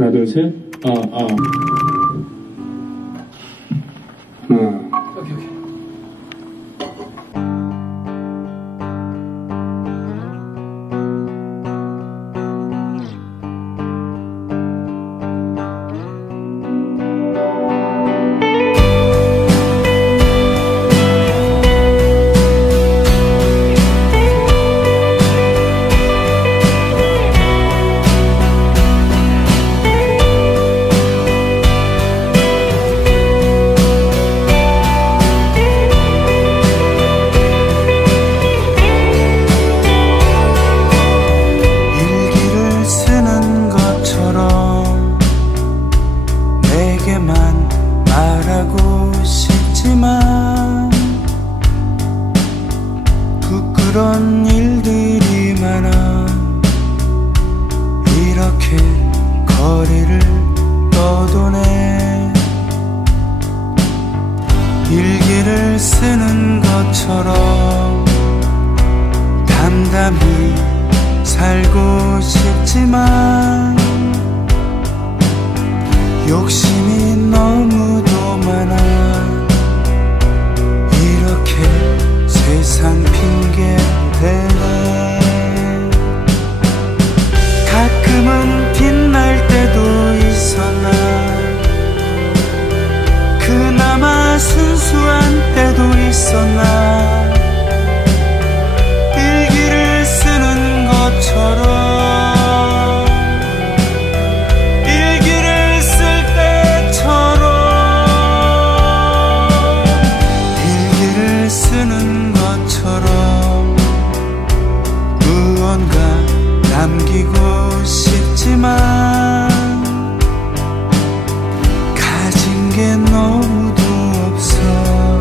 하나, 둘, 셋. 오케이, 오케이. 그런 일들이 많아 이렇게 거리를 떠도네. 일기를 쓰는 것처럼 담담히 살고 싶지만 욕심이 너무도 많아 이렇게 세상 핑계 대네. 가끔은 빛날 때도 있었나 그나마 순수한 때도 있었나 일기를 쓰는 것처럼 일기를 쓸 때처럼 일기를 쓰는 것처럼 무언가 남기고 싶지만 가진 게 너무도 없어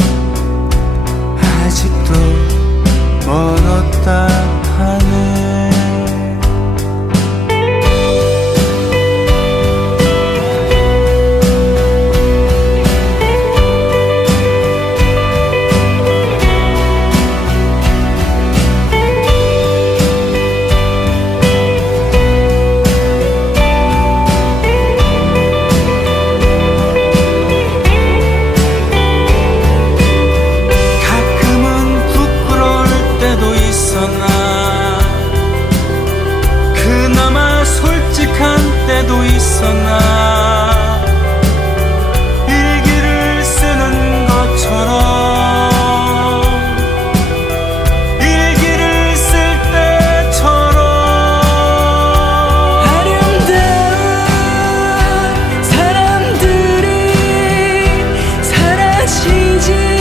아직도 멀었다 하네. 그나마 솔직한 때도 있었나 일기를 쓰는 것처럼 일기를 쓸 때처럼 아름다운 사람들이 사라지지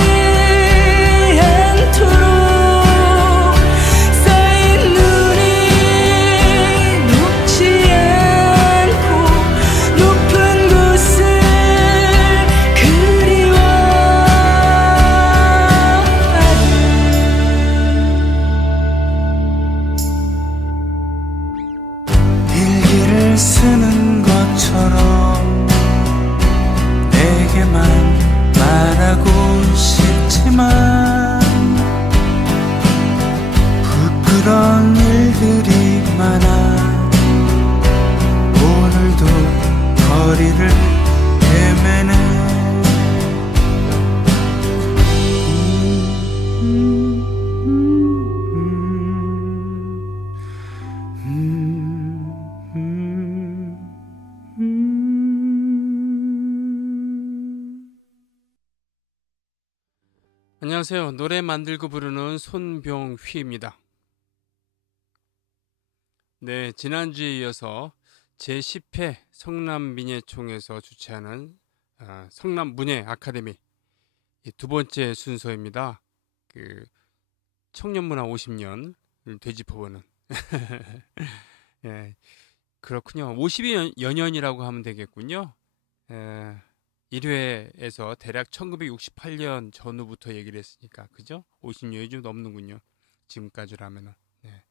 쓰는 것처럼 내게만 말하고 싶지만 부끄러운 일들이 많아 오늘도 거리를 헤매네. 안녕하세요. 노래 만들고 부르는 손병휘입니다. 네, 지난주에 이어서 제10회 성남민예총에서 주최하는 성남문예 아카데미 두 번째 순서입니다. 청년문화 50년을 되짚어보는 예, 그렇군요. 50여 년이라고 하면 되겠군요. 1회에서 대략 1968년 전후부터 얘기를 했으니까 그죠? 50년이 좀 넘는군요. 지금까지로 하면은. 네.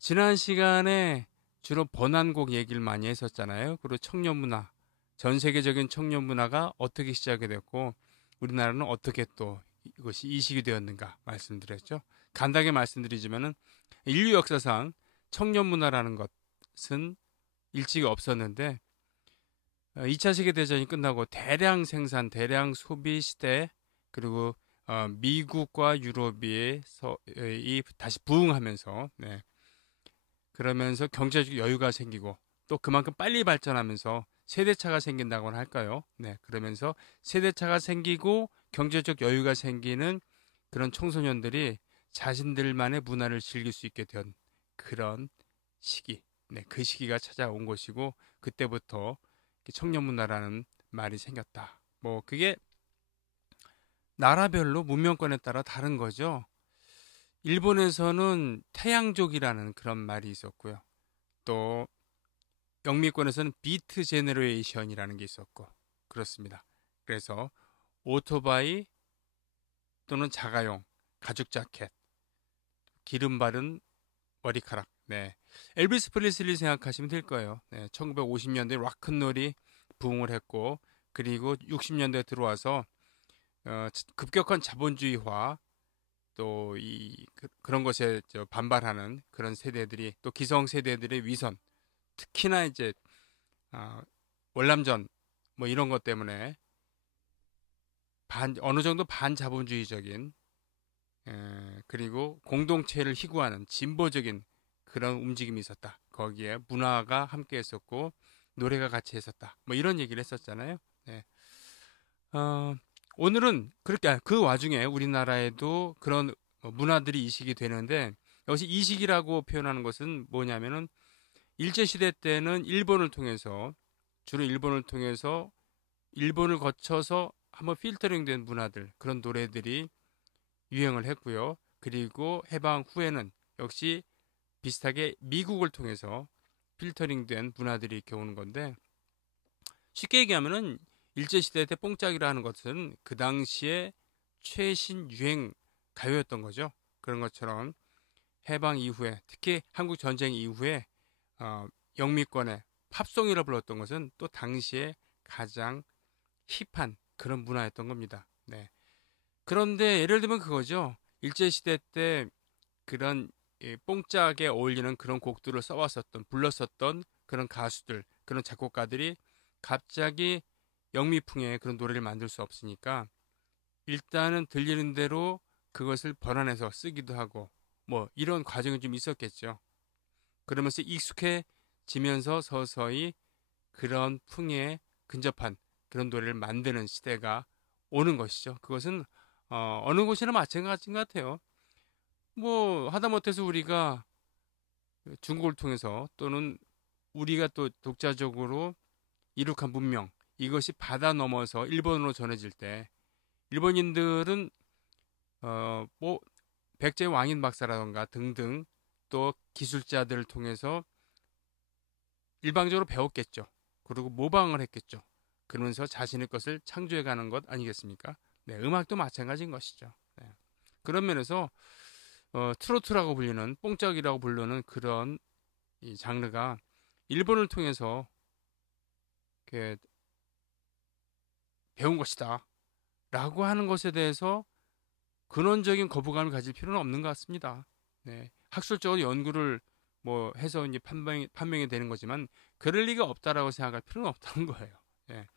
지난 시간에 주로 번안곡 얘기를 많이 했었잖아요. 그리고 청년문화, 전 세계적인 청년문화가 어떻게 시작이 됐고 우리나라는 어떻게 또 이것이 이식이 되었는가 말씀드렸죠. 간단하게 말씀드리자면은 인류 역사상 청년문화라는 것은 일찍이 없었는데 2차 세계대전이 끝나고 대량 생산, 대량 소비 시대, 그리고 미국과 유럽이 다시 부흥하면서, 네. 그러면서 경제적 여유가 생기고 또 그만큼 빨리 발전하면서 세대차가 생긴다고나 할까요? 네. 그러면서 세대차가 생기고 경제적 여유가 생기는 그런 청소년들이 자신들만의 문화를 즐길 수 있게 된 그런 시기. 네. 그 시기가 찾아온 것이고 그때부터 청년 문화라는 말이 생겼다. 뭐 그게 나라별로 문명권에 따라 다른 거죠. 일본에서는 태양족이라는 그런 말이 있었고요. 또 영미권에서는 비트 제너레이션이라는 게 있었고 그렇습니다. 그래서 오토바이 또는 자가용, 가죽 자켓, 기름 바른 머리카락. 네. 엘비스 프레슬리 생각하시면 될 거예요. 네. 1950년대 락큰롤이 부흥을 했고 그리고 60년대에 들어와서 급격한 자본주의화 또 그런 것에 반발하는 그런 세대들이 또 기성 세대들의 위선 특히나 이제 월남전 뭐 이런 것 때문에 어느 정도 반자본주의적인 그리고 공동체를 희구하는 진보적인 그런 움직임이 있었다. 거기에 문화가 함께 했었고 노래가 같이 했었다. 뭐 이런 얘기를 했었잖아요. 네. 오늘은 그렇게 그 와중에 우리나라에도 그런 문화들이 이식이 되는데 여기서 이식이라고 표현하는 것은 뭐냐면은 일제시대 때는 주로 일본을 통해서 일본을 거쳐서 한번 필터링된 문화들 그런 노래들이 유행을 했고요. 그리고 해방 후에는 역시 비슷하게 미국을 통해서 필터링된 문화들이 이렇게 오는 건데 쉽게 얘기하면은 일제시대 때 뽕짝이라는 것은 그 당시에 최신 유행 가요였던 거죠. 그런 것처럼 해방 이후에 특히 한국 전쟁 이후에 영미권의 팝송이라 불렀던 것은 또 당시에 가장 힙한 그런 문화였던 겁니다. 네. 그런데 예를 들면 그거죠. 일제시대 때 그런 뽕짝에 어울리는 그런 곡들을 불렀었던 그런 가수들, 그런 작곡가들이 갑자기 영미풍의 그런 노래를 만들 수 없으니까 일단은 들리는 대로 그것을 번안해서 쓰기도 하고 뭐 이런 과정이 좀 있었겠죠. 그러면서 익숙해지면서 서서히 그런 풍에 근접한 그런 노래를 만드는 시대가 오는 것이죠. 그것은 어느 곳이나 마찬가지인 것 같아요. 뭐 하다못해서 우리가 중국을 통해서 또는 우리가 또 독자적으로 이룩한 문명 이것이 바다 넘어서 일본으로 전해질 때 일본인들은 뭐 백제 왕인 박사라던가 등등 또 기술자들을 통해서 일방적으로 배웠겠죠. 그리고 모방을 했겠죠. 그러면서 자신의 것을 창조해가는 것 아니겠습니까? 네, 음악도 마찬가지인 것이죠. 네. 그런 면에서 트로트라고 불리는 뽕짝이라고 부르는 그런 이 장르가 일본을 통해서 이렇게 배운 것이다 라고 하는 것에 대해서 근원적인 거부감을 가질 필요는 없는 것 같습니다. 네. 학술적으로 연구를 뭐 해서 이제 판명이 되는 거지만 그럴 리가 없다라고 생각할 필요는 없다는 거예요. 네.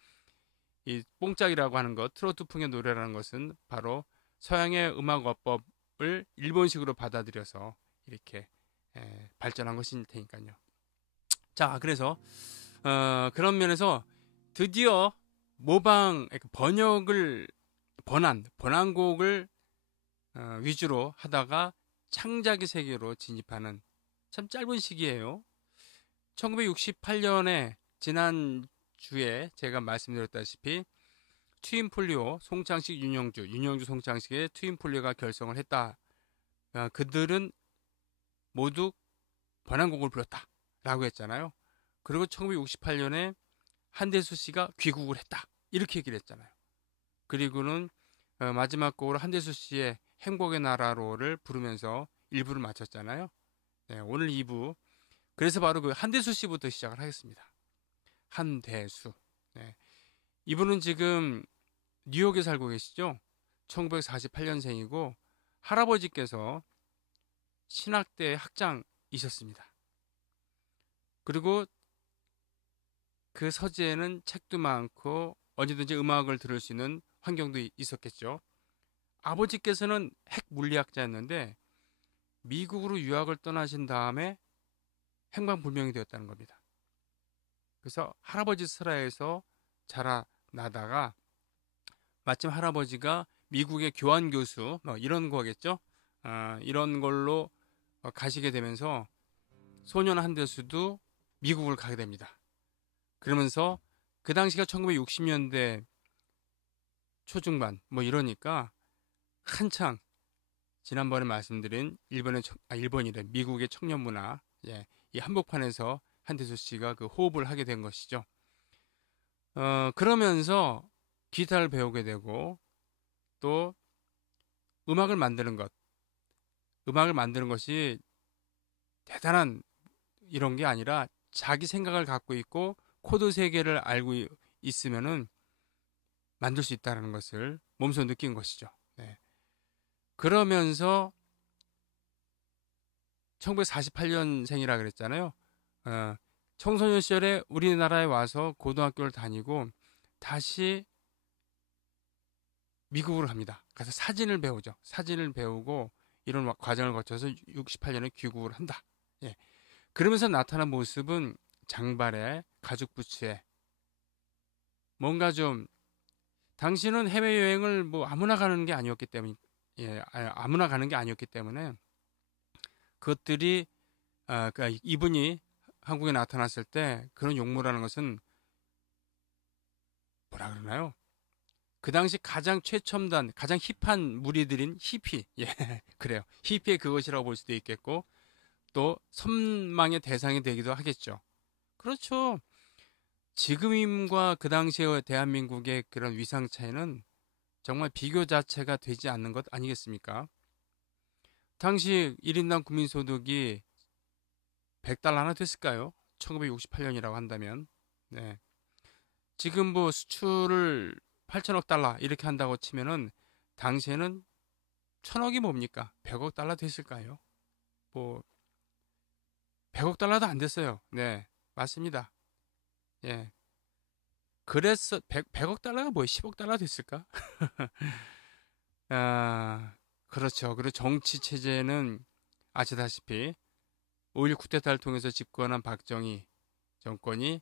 이 뽕짝이라고 하는 것, 트로트풍의 노래라는 것은 바로 서양의 음악 어법을 일본식으로 받아들여서 이렇게 발전한 것일 테니까요. 자, 그래서 그런 면에서 드디어 번안곡을 위주로 하다가 창작의 세계로 진입하는 참 짧은 시기예요. 1968년에 지난주에 제가 말씀드렸다시피 트윈폴리오 송창식 윤영주 송창식의 트윈폴리오가 결성을 했다. 그들은 모두 번안곡을 불렀다 라고 했잖아요. 그리고 1968년에 한대수 씨가 귀국을 했다 이렇게 얘기를 했잖아요. 그리고는 마지막 곡으로 한대수 씨의 행복의 나라로를 부르면서 1부를 마쳤잖아요. 네, 오늘 2부 그래서 바로 그 한대수 씨부터 시작을 하겠습니다. 한대수. 네. 이분은 지금 뉴욕에 살고 계시죠? 1948년생이고 할아버지께서 신학대 학장이셨습니다. 그리고 그 서재에는 책도 많고 언제든지 음악을 들을 수 있는 환경도 있었겠죠. 아버지께서는 핵 물리학자였는데 미국으로 유학을 떠나신 다음에 행방불명이 되었다는 겁니다. 그래서 할아버지 슬하에서 자라나다가 마침 할아버지가 미국의 교환 교수 뭐 이런 거겠죠. 이런 걸로 가시게 되면서 소년 한대수도 미국을 가게 됩니다. 그러면서 그 당시가 1960년대 초중반 뭐 이러니까 한창 지난번에 말씀드린 일본이래 미국의 청년 문화, 이 한복판에서 한대수 씨가 그 호흡을 하게 된 것이죠. 그러면서 기타를 배우게 되고 또 음악을 만드는 것이 대단한 이런 게 아니라 자기 생각을 갖고 있고 코드 세계를 알고 있으면은 만들 수 있다는 것을 몸소 느낀 것이죠. 네. 그러면서 1948년생이라 그랬잖아요. 청소년 시절에 우리나라에 와서 고등학교를 다니고 다시 미국으로 갑니다. 가서 사진을 배우죠. 사진을 배우고 이런 과정을 거쳐서 68년에 귀국을 한다. 예. 그러면서 나타난 모습은 장발에 가죽 부츠에 뭔가 좀 당시는 해외여행을 뭐 아무나 가는 게 아니었기 때문에 아무나 가는 게 아니었기 때문에 그것들이 그러니까 이분이 한국에 나타났을 때 그런 용모라는 것은 뭐라 그러나요? 그 당시 가장 최첨단, 가장 힙한 무리들인 히피, 그래요. 히피의 그것이라고 볼 수도 있겠고 또 선망의 대상이 되기도 하겠죠. 그렇죠. 지금과 그 당시의 대한민국의 그런 위상 차이는 정말 비교 자체가 되지 않는 것 아니겠습니까? 당시 1인당 국민소득이 100달러 하나 됐을까요? 1968년이라고 한다면. 네. 지금 뭐 수출을 8천억 달러 이렇게 한다고 치면은 당시에는 천억이 뭡니까? 100억 달러 됐을까요? 뭐 100억 달러도 안 됐어요. 네. 맞습니다. 예. 그래서 100억 달러가 뭐예요? 10억 달러 됐을까? 그렇죠. 그리고 정치 체제는 아시다시피 5.16 쿠데타를 통해서 집권한 박정희 정권이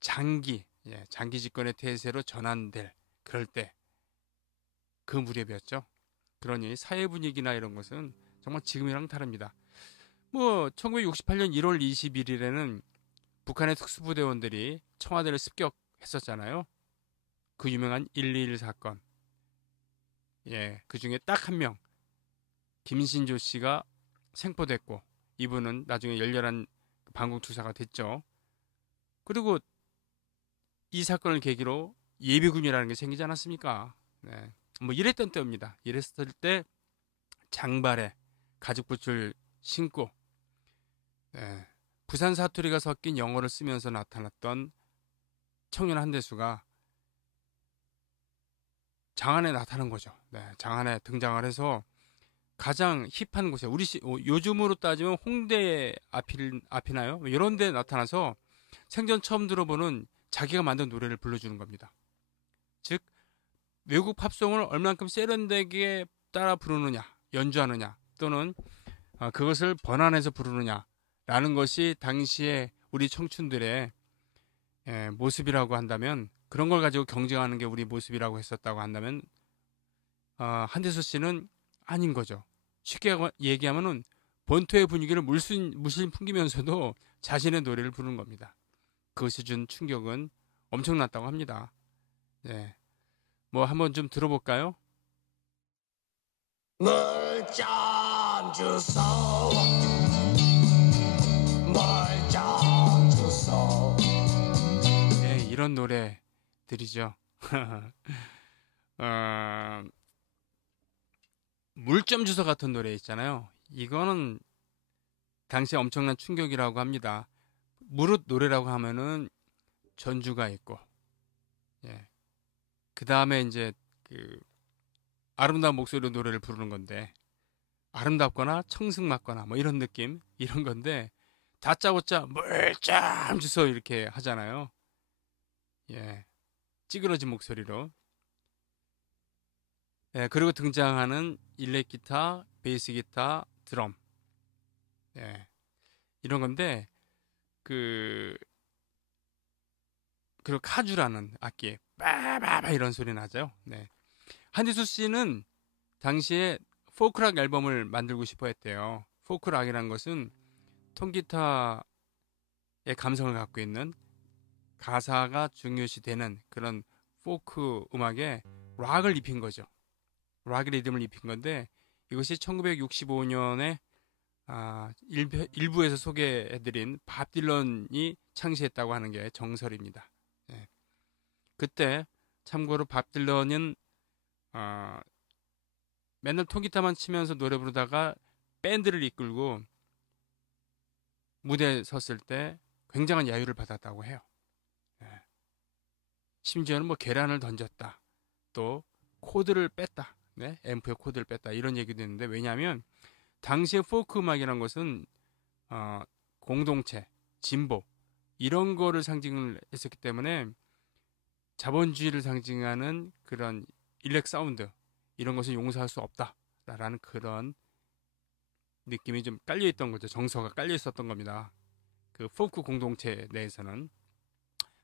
장기 집권의 태세로 전환될 그럴 때 그 무렵이었죠. 그러니 사회 분위기나 이런 것은 정말 지금이랑 다릅니다. 뭐 1968년 1월 21일에는 북한의 특수부대원들이 청와대를 습격했었잖아요. 그 유명한 121 사건. 그 중에 딱 한 명 김신조 씨가 생포됐고 이분은 나중에 열렬한 반공투사가 됐죠. 그리고 이 사건을 계기로 예비군이라는 게 생기지 않았습니까? 네. 뭐 이랬던 때입니다. 이랬을 때 장발에 가죽 부츠를 신고 부산 사투리가 섞인 영어를 쓰면서 나타났던 청년 한대수가 장안에 나타난 거죠. 네, 장안에 등장을 해서 가장 힙한 곳에 요즘으로 따지면 홍대 앞이나요? 이런 데 나타나서 생전 처음 들어보는 자기가 만든 노래를 불러주는 겁니다. 즉 외국 팝송을 얼만큼 세련되게 따라 부르느냐, 연주하느냐, 또는 그것을 번안해서 부르느냐라는 것이 당시에 우리 청춘들의 모습이라고 한다면, 그런 걸 가지고 경쟁하는 게 우리 모습이라고 했었다고 한다면 한대수 씨는 아닌 거죠. 쉽게 얘기하면은 본토의 분위기를 물씬 풍기면서도 자신의 노래를 부르는 겁니다. 그것이 준 충격은 엄청났다고 합니다. 네. 뭐 한번 좀 들어볼까요? 물좀 주소 물좀 주소. 네, 이런 노래들이죠. 물좀 주소 같은 노래 있잖아요. 이거는 당시에 엄청난 충격이라고 합니다. 무릇 노래라고 하면은 전주가 있고, 그 다음에 이제 그 아름다운 목소리로 노래를 부르는 건데, 아름답거나 청승맞거나 뭐 이런 느낌, 이런 건데, 다짜고짜 물 좀 주소 이렇게 하잖아요. 예, 찌그러진 목소리로. 예, 그리고 등장하는 일렉 기타, 베이스 기타, 드럼. 예, 이런 건데 그리고 카주라는 악기, 빠바바 이런 소리 나죠. 네. 한디수 씨는 당시에 포크락 앨범을 만들고 싶어 했대요. 포크락이라는 것은 통기타의 감성을 갖고 있는 가사가 중요시되는 그런 포크 음악에 락을 입힌 거죠. 락 리듬을 입힌 건데 이것이 1965년에 일부에서 소개해드린 밥 딜런이 창시했다고 하는 게 정설입니다. 예. 그때 참고로 밥 딜런은 맨날 통기타만 치면서 노래 부르다가 밴드를 이끌고 무대에 섰을 때 굉장한 야유를 받았다고 해요. 예. 심지어는 뭐 계란을 던졌다, 또 코드를 뺐다, 네? 앰프의 코드를 뺐다 이런 얘기도 있는데, 왜냐하면 당시의 포크 음악이라는 것은 공동체, 진보 이런 거를 상징을 했었기 때문에 자본주의를 상징하는 그런 일렉 사운드 이런 것을 용서할 수 없다라는 그런 느낌이 좀 깔려 있던 거죠. 정서가 깔려 있었던 겁니다. 그 포크 공동체 내에서는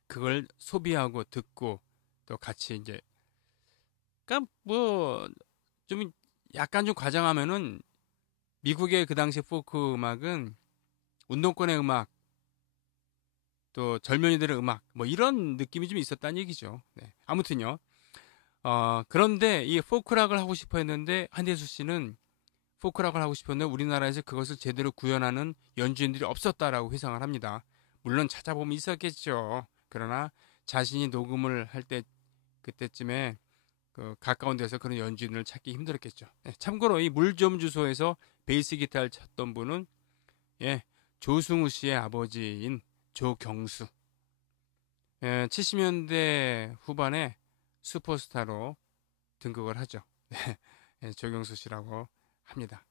그걸 소비하고 듣고 또 같이 이제, 그러니까 뭐 좀 약간 좀 과장하면은 미국의 그 당시 포크 음악은 운동권의 음악, 또 젊은이들의 음악, 뭐 이런 느낌이 좀 있었다는 얘기죠. 네. 아무튼요. 그런데 이 포크락을 하고 싶어 했는데 한대수 씨는 포크락을 하고 싶었는데 우리나라에서 그것을 제대로 구현하는 연주인들이 없었다라고 회상을 합니다. 물론 찾아보면 있었겠죠. 그러나 자신이 녹음을 할 때 그때쯤에 가까운 데서 그런 연주인을 찾기 힘들었겠죠. 네. 참고로 이 물 좀 주소에서 베이스 기타를 쳤던 분은 조승우 씨의 아버지인 조경수. 70년대 후반에 슈퍼스타로 등극을 하죠. 조경수 씨라고 합니다.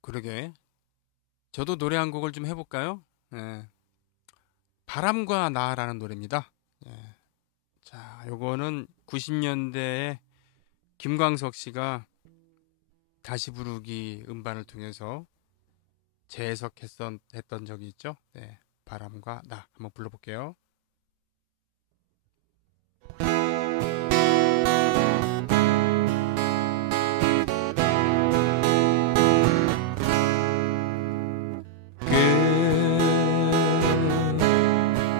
그러게 저도 노래 한 곡을 좀 해볼까요? 바람과 나라는 노래입니다. 자, 요거는 90년대에 김광석 씨가 다시 부르기 음반을 통해서 재해석했던 적이 있죠. 네, 바람과 나 한번 불러볼게요.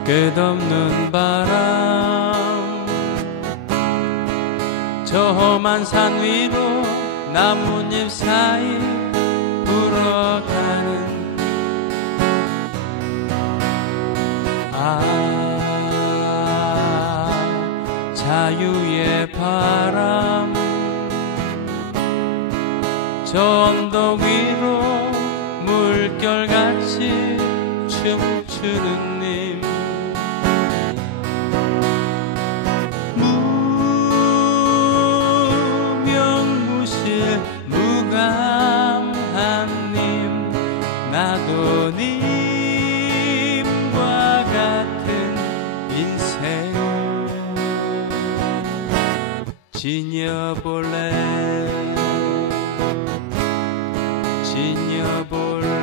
끝없는 바람, 저 험한 산 위로 나뭇잎 사이 불어가는 자유의 바람, 저 언덕 위로 물결같이 춤추는 님, 무명무실 무감한 님, 나도 님과 같은 인생 지녀볼래, 지녀볼래.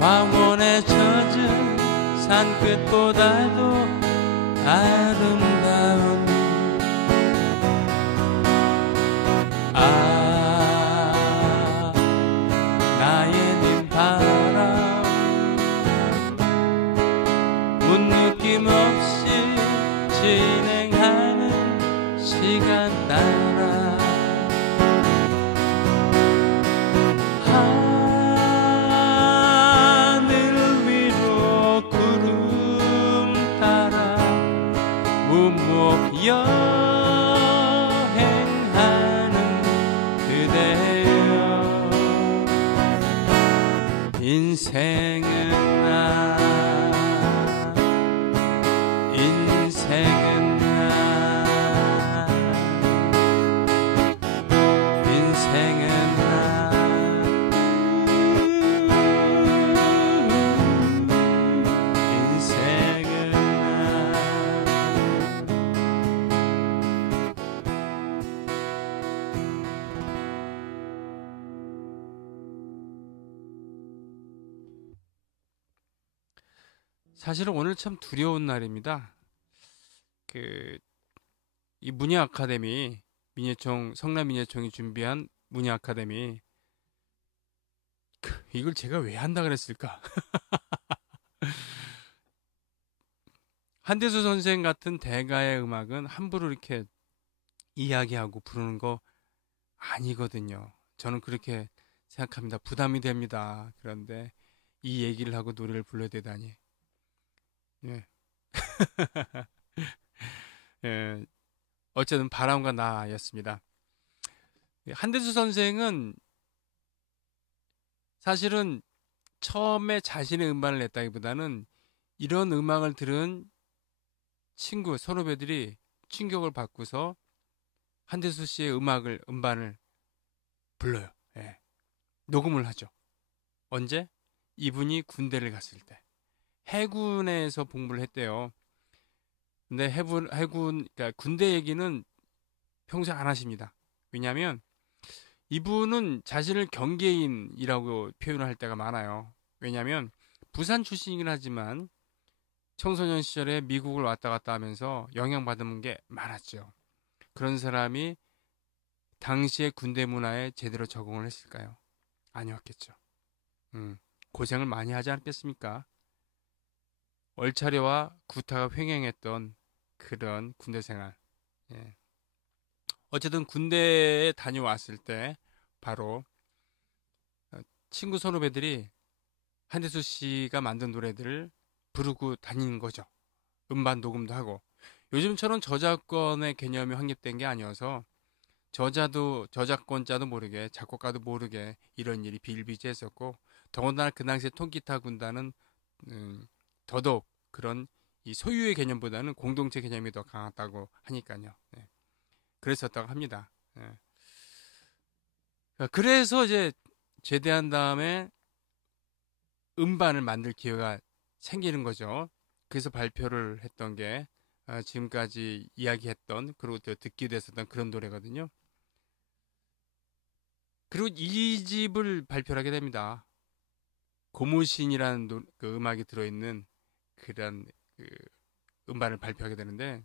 황혼에 젖은 산끝보다도 아름다운 나의 님 바람, 문느낌 없이 진행하는 시간 따라 인생은 나 인생은 나 인생은 사실은 오늘 참 두려운 날입니다. 이 문예 아카데미, 민예총, 성남 민예총이 준비한 문예 아카데미, 이걸 제가 왜 한다 그랬을까? 한대수 선생 같은 대가의 음악은 함부로 이렇게 이야기하고 부르는 거 아니거든요. 저는 그렇게 생각합니다. 부담이 됩니다. 그런데 이 얘기를 하고 노래를 불러야 되다니. 예. 예. 어쨌든 바람과 나였습니다. 한대수 선생은 사실은 처음에 자신의 음반을 냈다기보다는 이런 음악을 들은 친구, 선후배들이 충격을 받고서 한대수 씨의 음반을 불러요. 예. 녹음을 하죠. 언제? 이분이 군대를 갔을 때. 해군에서 복무를 했대요. 근데 그러니까 군대 얘기는 평소에 안 하십니다. 왜냐하면 이분은 자신을 경계인이라고 표현을 할 때가 많아요. 왜냐하면 부산 출신이긴 하지만 청소년 시절에 미국을 왔다 갔다 하면서 영향받은 게 많았죠. 그런 사람이 당시의 군대 문화에 제대로 적응을 했을까요? 아니었겠죠. 고생을 많이 하지 않겠습니까? 얼차려와 구타가 횡행했던 그런 군대 생활. 예. 어쨌든 군대에 다녀왔을 때 바로 친구 선후배들이 한대수 씨가 만든 노래들을 부르고 다니는 거죠. 음반 녹음도 하고. 요즘처럼 저작권의 개념이 확립된 게 아니어서 저작권자도 모르게 작곡가도 모르게 이런 일이 비일비재했었고, 더군다나 그 당시에 통기타 군단은 더더욱 그런 이 소유의 개념보다는 공동체 개념이 더 강하다고 하니까요. 네. 그랬었다고 합니다. 네. 그래서 이제 제대한 다음에 음반을 만들 기회가 생기는 거죠. 그래서 발표를 했던 게 지금까지 이야기했던, 그리고 또 듣기도 했었던 그런 노래거든요. 그리고 이 집을 발표를 하게 됩니다. 고무신이라는 그 음악이 들어있는 그런 그 음반을 발표하게 되는데,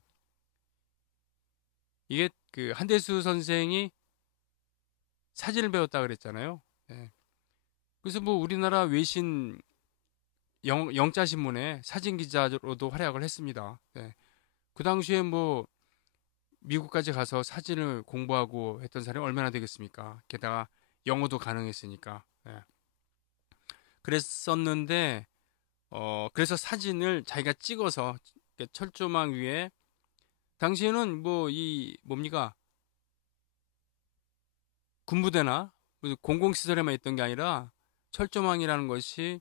이게 그 한대수 선생이 사진을 배웠다 그랬잖아요. 네. 그래서 뭐 우리나라 외신 영자신문에 사진 기자로도 활약을 했습니다. 네. 그 당시에 뭐 미국까지 가서 사진을 공부하고 했던 사람이 얼마나 되겠습니까? 게다가 영어도 가능했으니까. 네. 그랬었는데 그래서 사진을 자기가 찍어서 철조망 위에, 당시에는 뭐 뭡니까, 군부대나 공공시설에만 있던 게 아니라 철조망이라는 것이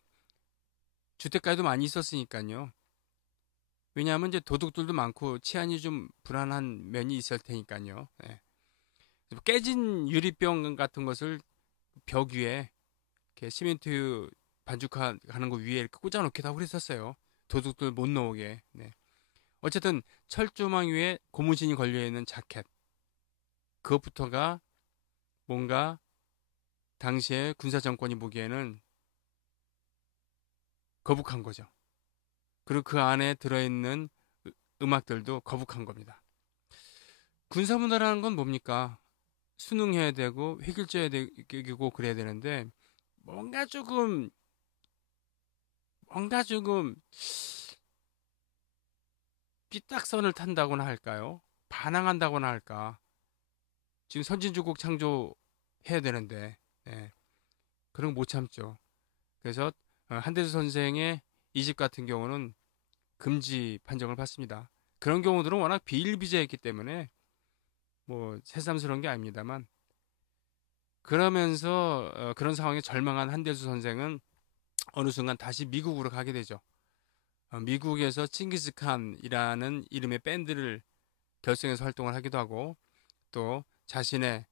주택가에도 많이 있었으니까요. 왜냐하면 이제 도둑들도 많고 치안이 좀 불안한 면이 있을 테니까요. 네. 깨진 유리병 같은 것을 벽 위에 이렇게 시멘트 반죽하는 거 위에 이렇게 꽂아놓기도 하고 그랬었어요. 도둑들 못 나오게. 네. 어쨌든 철조망 위에 고무신이 걸려있는 자켓, 그것부터가 뭔가 당시에 군사정권이 보기에는 거북한 거죠. 그리고 그 안에 들어있는 음악들도 거북한 겁니다. 군사문화라는 건 뭡니까? 순응해야 되고 획일져야 되고 그래야 되는데, 뭔가 조금 삐딱선을 탄다고나 할까요? 반항한다고나 할까? 지금 선진주국 창조해야 되는데, 예, 그런 거 못 참죠. 그래서 한대수 선생의 이 집 같은 경우는 금지 판정을 받습니다. 그런 경우들은 워낙 비일비재했기 때문에 뭐 새삼스러운 게 아닙니다만, 그러면서 그런 상황에 절망한 한대수 선생은 어느 순간 다시 미국으로 가게 되죠. 미국에서 칭기스칸이라는 이름의 밴드를 결성해서 활동을 하기도 하고 또 자신의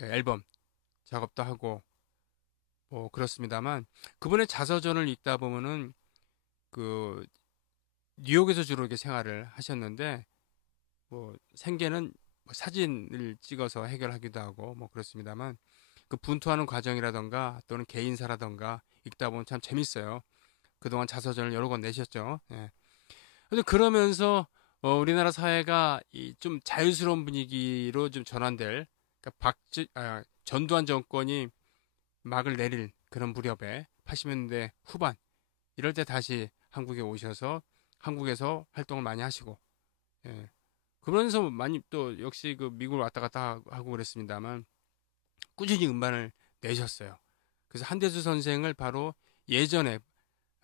앨범 작업도 하고 뭐 그렇습니다만 그분의 자서전을 읽다 보면은 그 뉴욕에서 주로 이렇게 생활을 하셨는데 뭐 생계는 뭐 사진을 찍어서 해결하기도 하고 뭐 그렇습니다만 그 분투하는 과정이라던가 또는 개인사라던가 읽다 보면 참 재밌어요. 그동안 자서전을 여러 권 내셨죠. 예. 근데 그러면서 우리나라 사회가 좀 자유스러운 분위기로 좀 전환될 그러니까 전두환 정권이 막을 내릴 그런 무렵에 80년대 후반 이럴 때 다시 한국에 오셔서 한국에서 활동을 많이 하시고 예. 그러면서 많이 또 역시 그 미국을 왔다 갔다 하고 그랬습니다만 꾸준히 음반을 내셨어요. 그래서 한대수 선생을 바로 예전에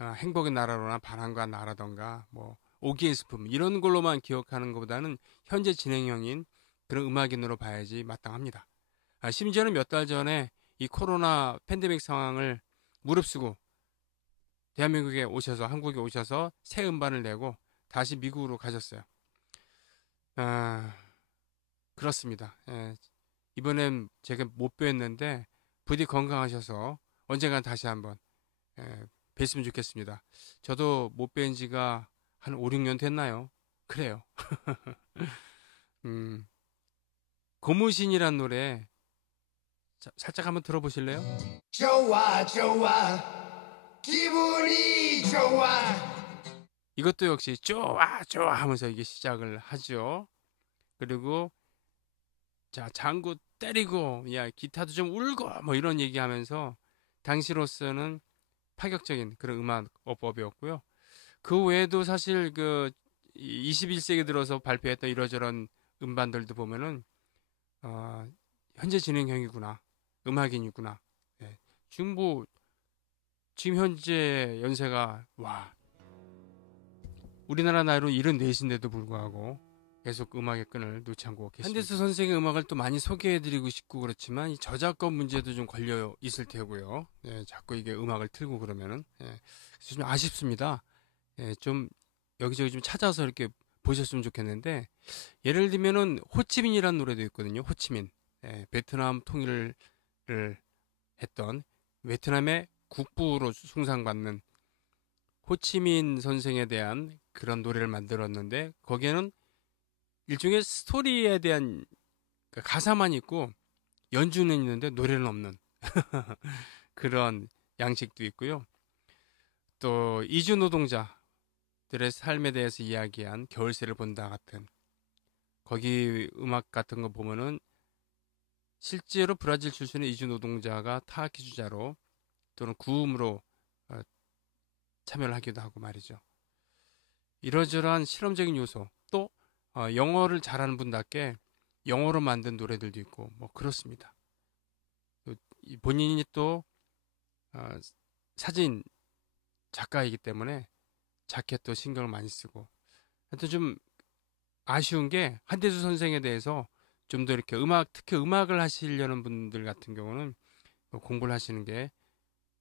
행복의 나라로나 바람과 나라던가 뭐 오기의 스품 이런 걸로만 기억하는 것보다는 현재 진행형인 그런 음악인으로 봐야지 마땅합니다. 심지어는 몇 달 전에 이 코로나 팬데믹 상황을 무릅쓰고 대한민국에 오셔서 한국에 오셔서 새 음반을 내고 다시 미국으로 가셨어요. 그렇습니다. 예, 이번엔 제가 못 뵀는데 부디 건강하셔서 언젠간 다시 한번 뵀으면 좋겠습니다. 저도 못 뵌 지가 한 5, 6년 됐나요? 그래요. 고무신이란 노래 살짝 한번 들어보실래요? 좋아 좋아 기분이 좋아. 이것도 역시 좋아 좋아 하면서 이게 시작을 하죠. 그리고 자 장구 때리고 야 기타도 좀 울고 뭐 이런 얘기하면서 당시로서는 파격적인 그런 음악 어법이었고요. 그 외에도 사실 그 21세기 들어서 발표했던 이러저런 음반들도 보면은 현재 진행형이구나 음악인이구나. 네. 지금 현재 연세가 와 우리나라 나이로 74인데도 불구하고 계속 음악의 끈을 놓지 않고 계십니다. 한대수 선생의 음악을 또 많이 소개해드리고 싶고 그렇지만 이 저작권 문제도 좀 걸려 있을 테고요. 예, 자꾸 이게 음악을 틀고 그러면은 그래서 좀 아쉽습니다. 좀 여기저기 좀 찾아서 이렇게 보셨으면 좋겠는데 예를 들면은 호치민이라는 노래도 있거든요. 호치민 베트남 통일을 했던 베트남의 국부로 숭상받는 호치민 선생에 대한 그런 노래를 만들었는데 거기에는 일종의 스토리에 대한 가사만 있고 연주는 있는데 노래는 없는 그런 양식도 있고요. 또 이주 노동자들의 삶에 대해서 이야기한 겨울새를 본다 같은 거기 음악 같은 거 보면은 실제로 브라질 출신의 이주 노동자가 타악기 주자로 또는 구음으로 참여를 하기도 하고 말이죠. 이러저러한 실험적인 요소 또 영어를 잘하는 분답게 영어로 만든 노래들도 있고 뭐 그렇습니다. 본인이 또 사진 작가이기 때문에 자켓도 신경을 많이 쓰고 하여튼 좀 아쉬운 게 한대수 선생에 대해서 좀 더 이렇게 특히 음악을 하시려는 분들 같은 경우는 공부를 하시는 게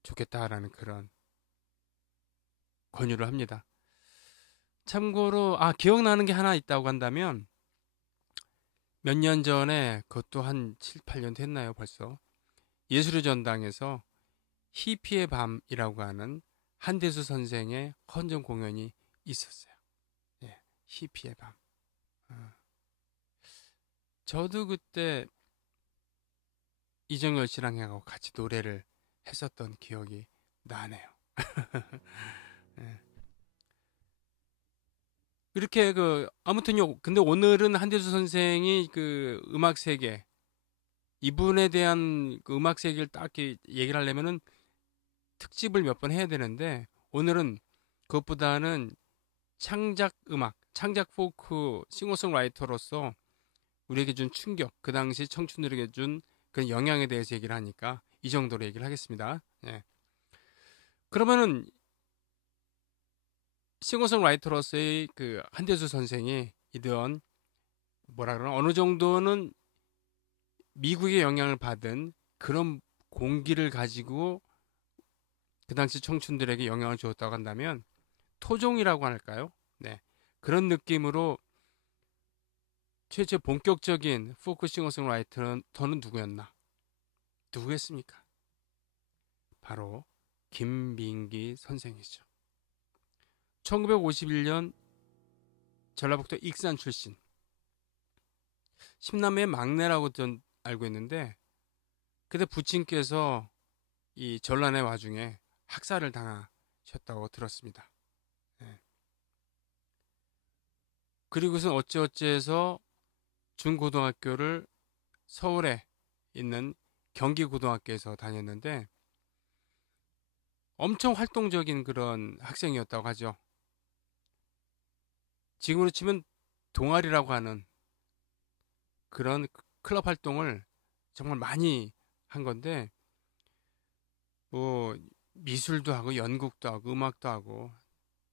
좋겠다라는 그런 권유를 합니다. 참고로 기억나는 게 하나 있다고 한다면 몇 년 전에 그것도 한 7, 8년 됐나요 벌써 예술의 전당에서 히피의 밤이라고 하는 한대수 선생의 헌정 공연이 있었어요. 히피의 밤. 저도 그때 이정열 씨랑 하고 같이 노래를 했었던 기억이 나네요. 이렇게 아무튼요. 근데 오늘은 한대수 선생이 그 음악 세계 이분에 대한 그 음악 세계를 딱히 얘기를 하려면은 특집을 몇 번 해야 되는데 오늘은 그것보다는 창작 음악, 창작 포크 싱어송라이터로서 우리에게 준 충격, 그 당시 청춘들에게 준 그런 영향에 대해서 얘기를 하니까 이 정도로 얘기를 하겠습니다. 그러면은 싱어송라이터로서의 그 한대수 선생이 이런 뭐라 그러나 어느 정도는 미국의 영향을 받은 그런 공기를 가지고 그 당시 청춘들에게 영향을 주었다고 한다면 토종이라고 할까요? 네, 그런 느낌으로 최초 본격적인 포크 싱어송라이터는 누구였나? 누구겠습니까? 바로 김민기 선생이죠. 1951년 전라북도 익산 출신, 10남매의 막내라고 전 알고 있는데 그때 부친께서 이 전란의 와중에 학살을 당하셨다고 들었습니다. 네. 그리고선 어찌어찌해서 중고등학교를 서울에 있는 경기고등학교에서 다녔는데 엄청 활동적인 그런 학생이었다고 하죠. 지금으로 치면 동아리라고 하는 그런 클럽 활동을 정말 많이 한 건데 뭐 미술도 하고 연극도 하고 음악도 하고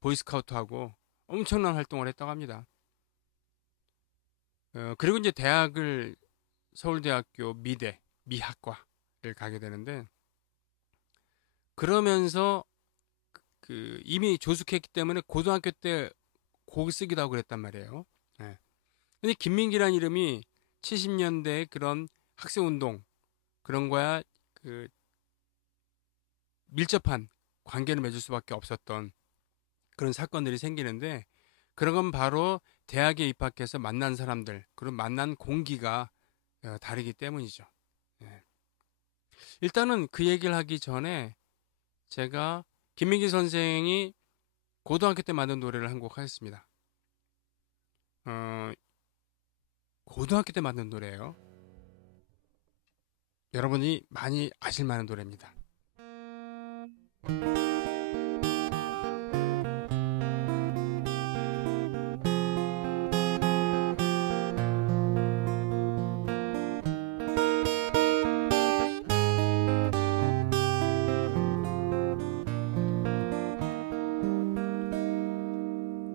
보이스카우트 하고 엄청난 활동을 했다고 합니다. 그리고 이제 대학을 서울대학교 미학과를 가게 되는데 그러면서 그 이미 조숙했기 때문에 고등학교 때 곡을 쓰기도 하고 그랬단 말이에요. 네. 근데 김민기라는 이름이 70년대 그런 학생운동 그런 거야 그 밀접한 관계를 맺을 수밖에 없었던 그런 사건들이 생기는데 그런 건 바로 대학에 입학해서 만난 사람들 그리고 만난 공기가 다르기 때문이죠. 네. 일단은 그 얘기를 하기 전에 제가 김민기 선생이 고등학교 때 만든 노래를 한 곡 하겠습니다. 고등학교 때 만든 노래예요. 여러분이 많이 아실 만한 노래입니다.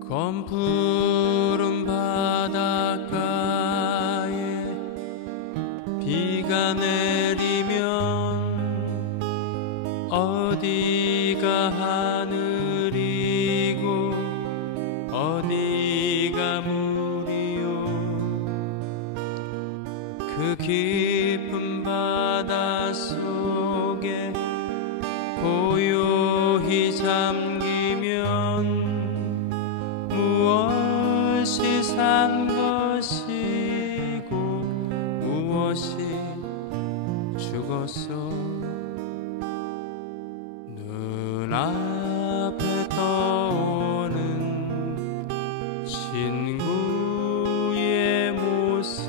검푸른 바닷가에 비가 내리면 어디가 하늘이고 어디가 물이요 그 깊은 바닷속에 고요히 잠기면 무엇이 산 것이고 무엇이 죽었어 눈앞에 떠오는 친구의 모습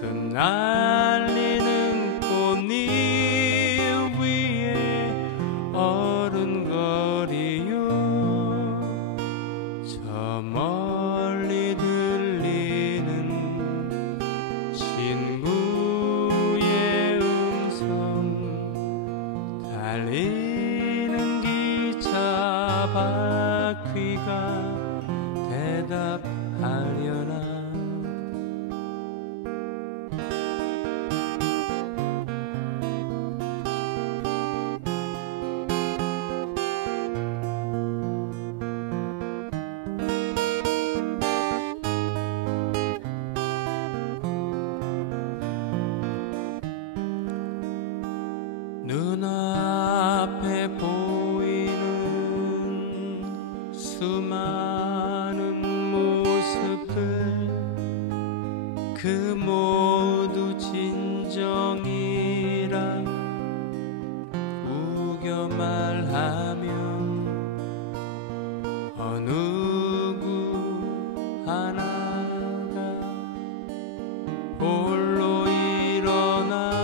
흩날리는 꽃잎 위에 어른거리요 저 멀리 들리는 친구의 음성 달리는 기차 바퀴가 대답하려나 눈앞에 보이는 수많은 모습들 그 모두 진정이라 우겨 말하면 어느 누구 하나가 홀로 일어나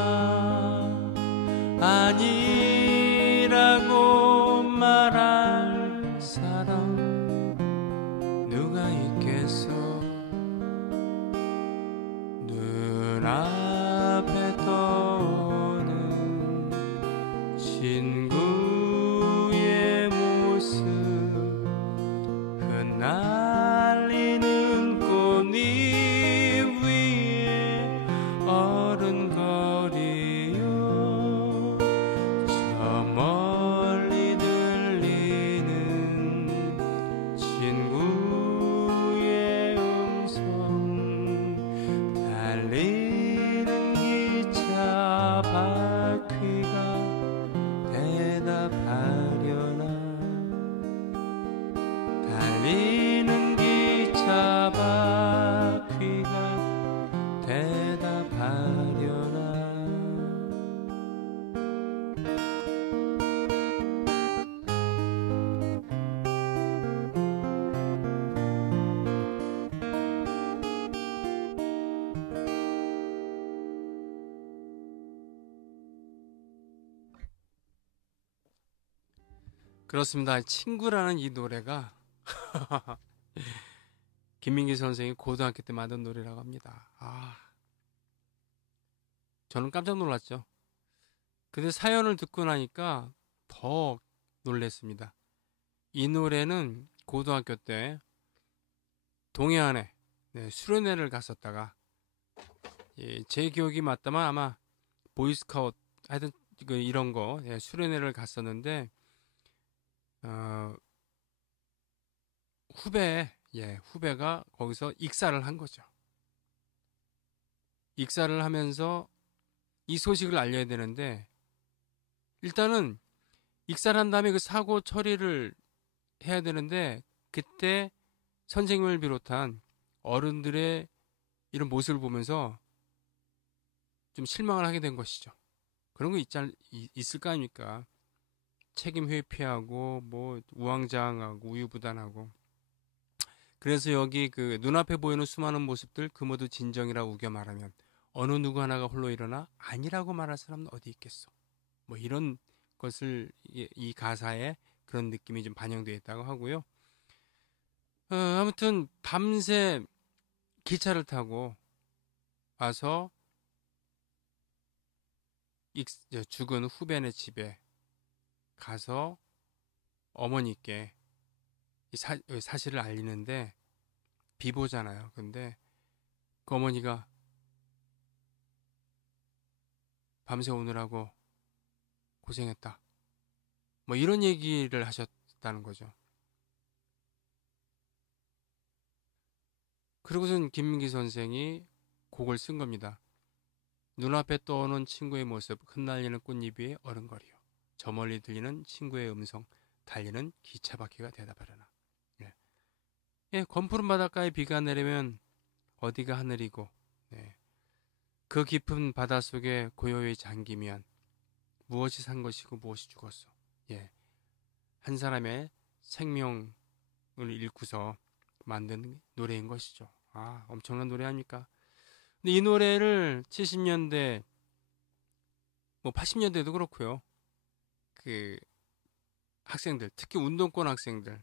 아니라고 말할 사람 누가 있겠어 눈앞에 떠오는 친구의 모습 흩날리는 꽃잎 위에 어른거리요 저 그렇습니다. 친구라는 이 노래가 김민기 선생이 고등학교 때 만든 노래라고 합니다. 저는 깜짝 놀랐죠. 근데 사연을 듣고 나니까 더 놀랐습니다. 이 노래는 고등학교 때 동해안에 수련회를 갔었다가, 제 기억이 맞다면 아마 보이스카우트 하여튼 이런 거 수련회를 갔었는데, 후배가 거기서 익사를 한 거죠. 익사를 하면서 이 소식을 알려야 되는데, 일단은 익사를 한 다음에 그 사고 처리를 해야 되는데, 그때 선생님을 비롯한 어른들의 이런 모습을 보면서 좀 실망을 하게 된 것이죠. 그런 거 있을 거 아닙니까? 책임 회피하고 뭐 우왕좌왕하고 우유부단하고. 그래서 여기 그 눈앞에 보이는 수많은 모습들 그 모두 진정이라 우겨 말하면 어느 누구 하나가 홀로 일어나 아니라고 말할 사람은 어디 있겠어. 뭐 이런 것을 이 가사에 그런 느낌이 좀 반영되어 있다고 하고요. 아무튼 밤새 기차를 타고 와서 죽은 후배네 집에 가서 어머니께 사실을 알리는데, 비보잖아요. 근데 그 어머니가 밤새 오느라고 고생했다, 뭐 이런 얘기를 하셨다는 거죠. 그러고선 김민기 선생이 곡을 쓴 겁니다. 눈앞에 떠오는 친구의 모습, 흩날리는 꽃잎 위에 어른거리요. 저 멀리 들리는 친구의 음성, 달리는 기차 바퀴가 대답하려나. 검푸른 바닷가에 비가 내리면 어디가 하늘이고, 그 깊은 바닷속에 고요히 잠기면 무엇이 산 것이고 무엇이 죽었어. 한 사람의 생명을 잃고서 만든 노래인 것이죠. 엄청난 노래 아닙니까? 근데 이 노래를 70년대, 뭐 80년대도 그렇고요. 그 학생들, 특히 운동권 학생들은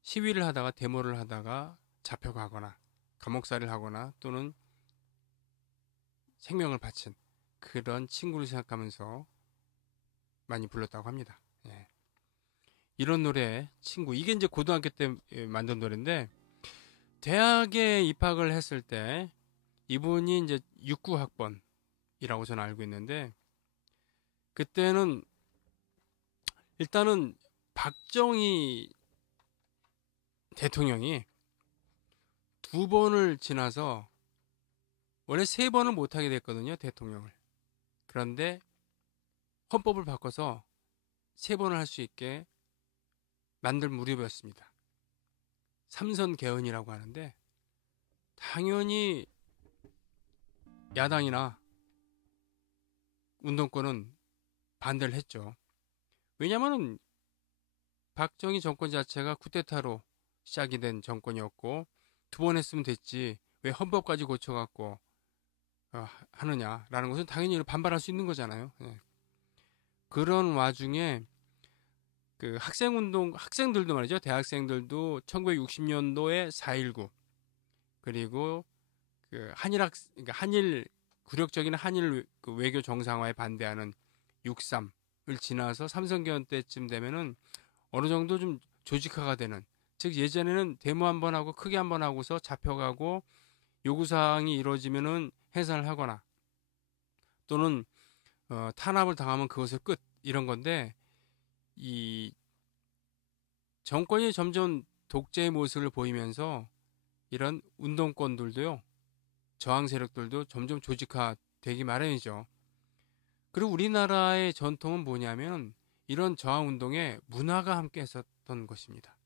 시위를 하다가 데모를 하다가 잡혀가거나 감옥살이를 하거나 또는 생명을 바친 그런 친구를 생각하면서 많이 불렀다고 합니다. 이런 노래, 친구, 이게 이제 고등학교 때 만든 노래인데, 대학에 입학을 했을 때 이분이 이제 69학번이라고 저는 알고 있는데, 그때는 일단은 박정희 대통령이 2번을 지나서 원래 3번을 못하게 됐거든요, 대통령을. 그런데 헌법을 바꿔서 3번을 할 수 있게 만들 무렵이었습니다. 삼선 개헌이라고 하는데, 당연히 야당이나 운동권은 반대를 했죠. 왜냐하면 박정희 정권 자체가 쿠데타로 시작이 된 정권이었고, 2번 했으면 됐지 왜 헌법까지 고쳐갖고 하느냐라는 것은 당연히 반발할 수 있는 거잖아요. 그런 와중에 그 학생들도 말이죠. 대학생들도 1960년도에 4.19, 그리고 그 그러니까 굴욕적인 한일 그 외교 정상화에 반대하는 6.3을 지나서 삼성개헌 때쯤 되면은 어느 정도 좀 조직화가 되는, 즉 예전에는 데모 한번 하고 크게 한번 하고서 잡혀가고 요구사항이 이루어지면은 해산을 하거나 또는 탄압을 당하면 그것을 끝, 이런 건데, 이 정권이 점점 독재의 모습을 보이면서 이런 운동권들도요, 저항 세력들도 점점 조직화되기 마련이죠. 그리고 우리나라의 전통은 뭐냐면 이런 저항 운동에 문화가 함께 했었던 것입니다.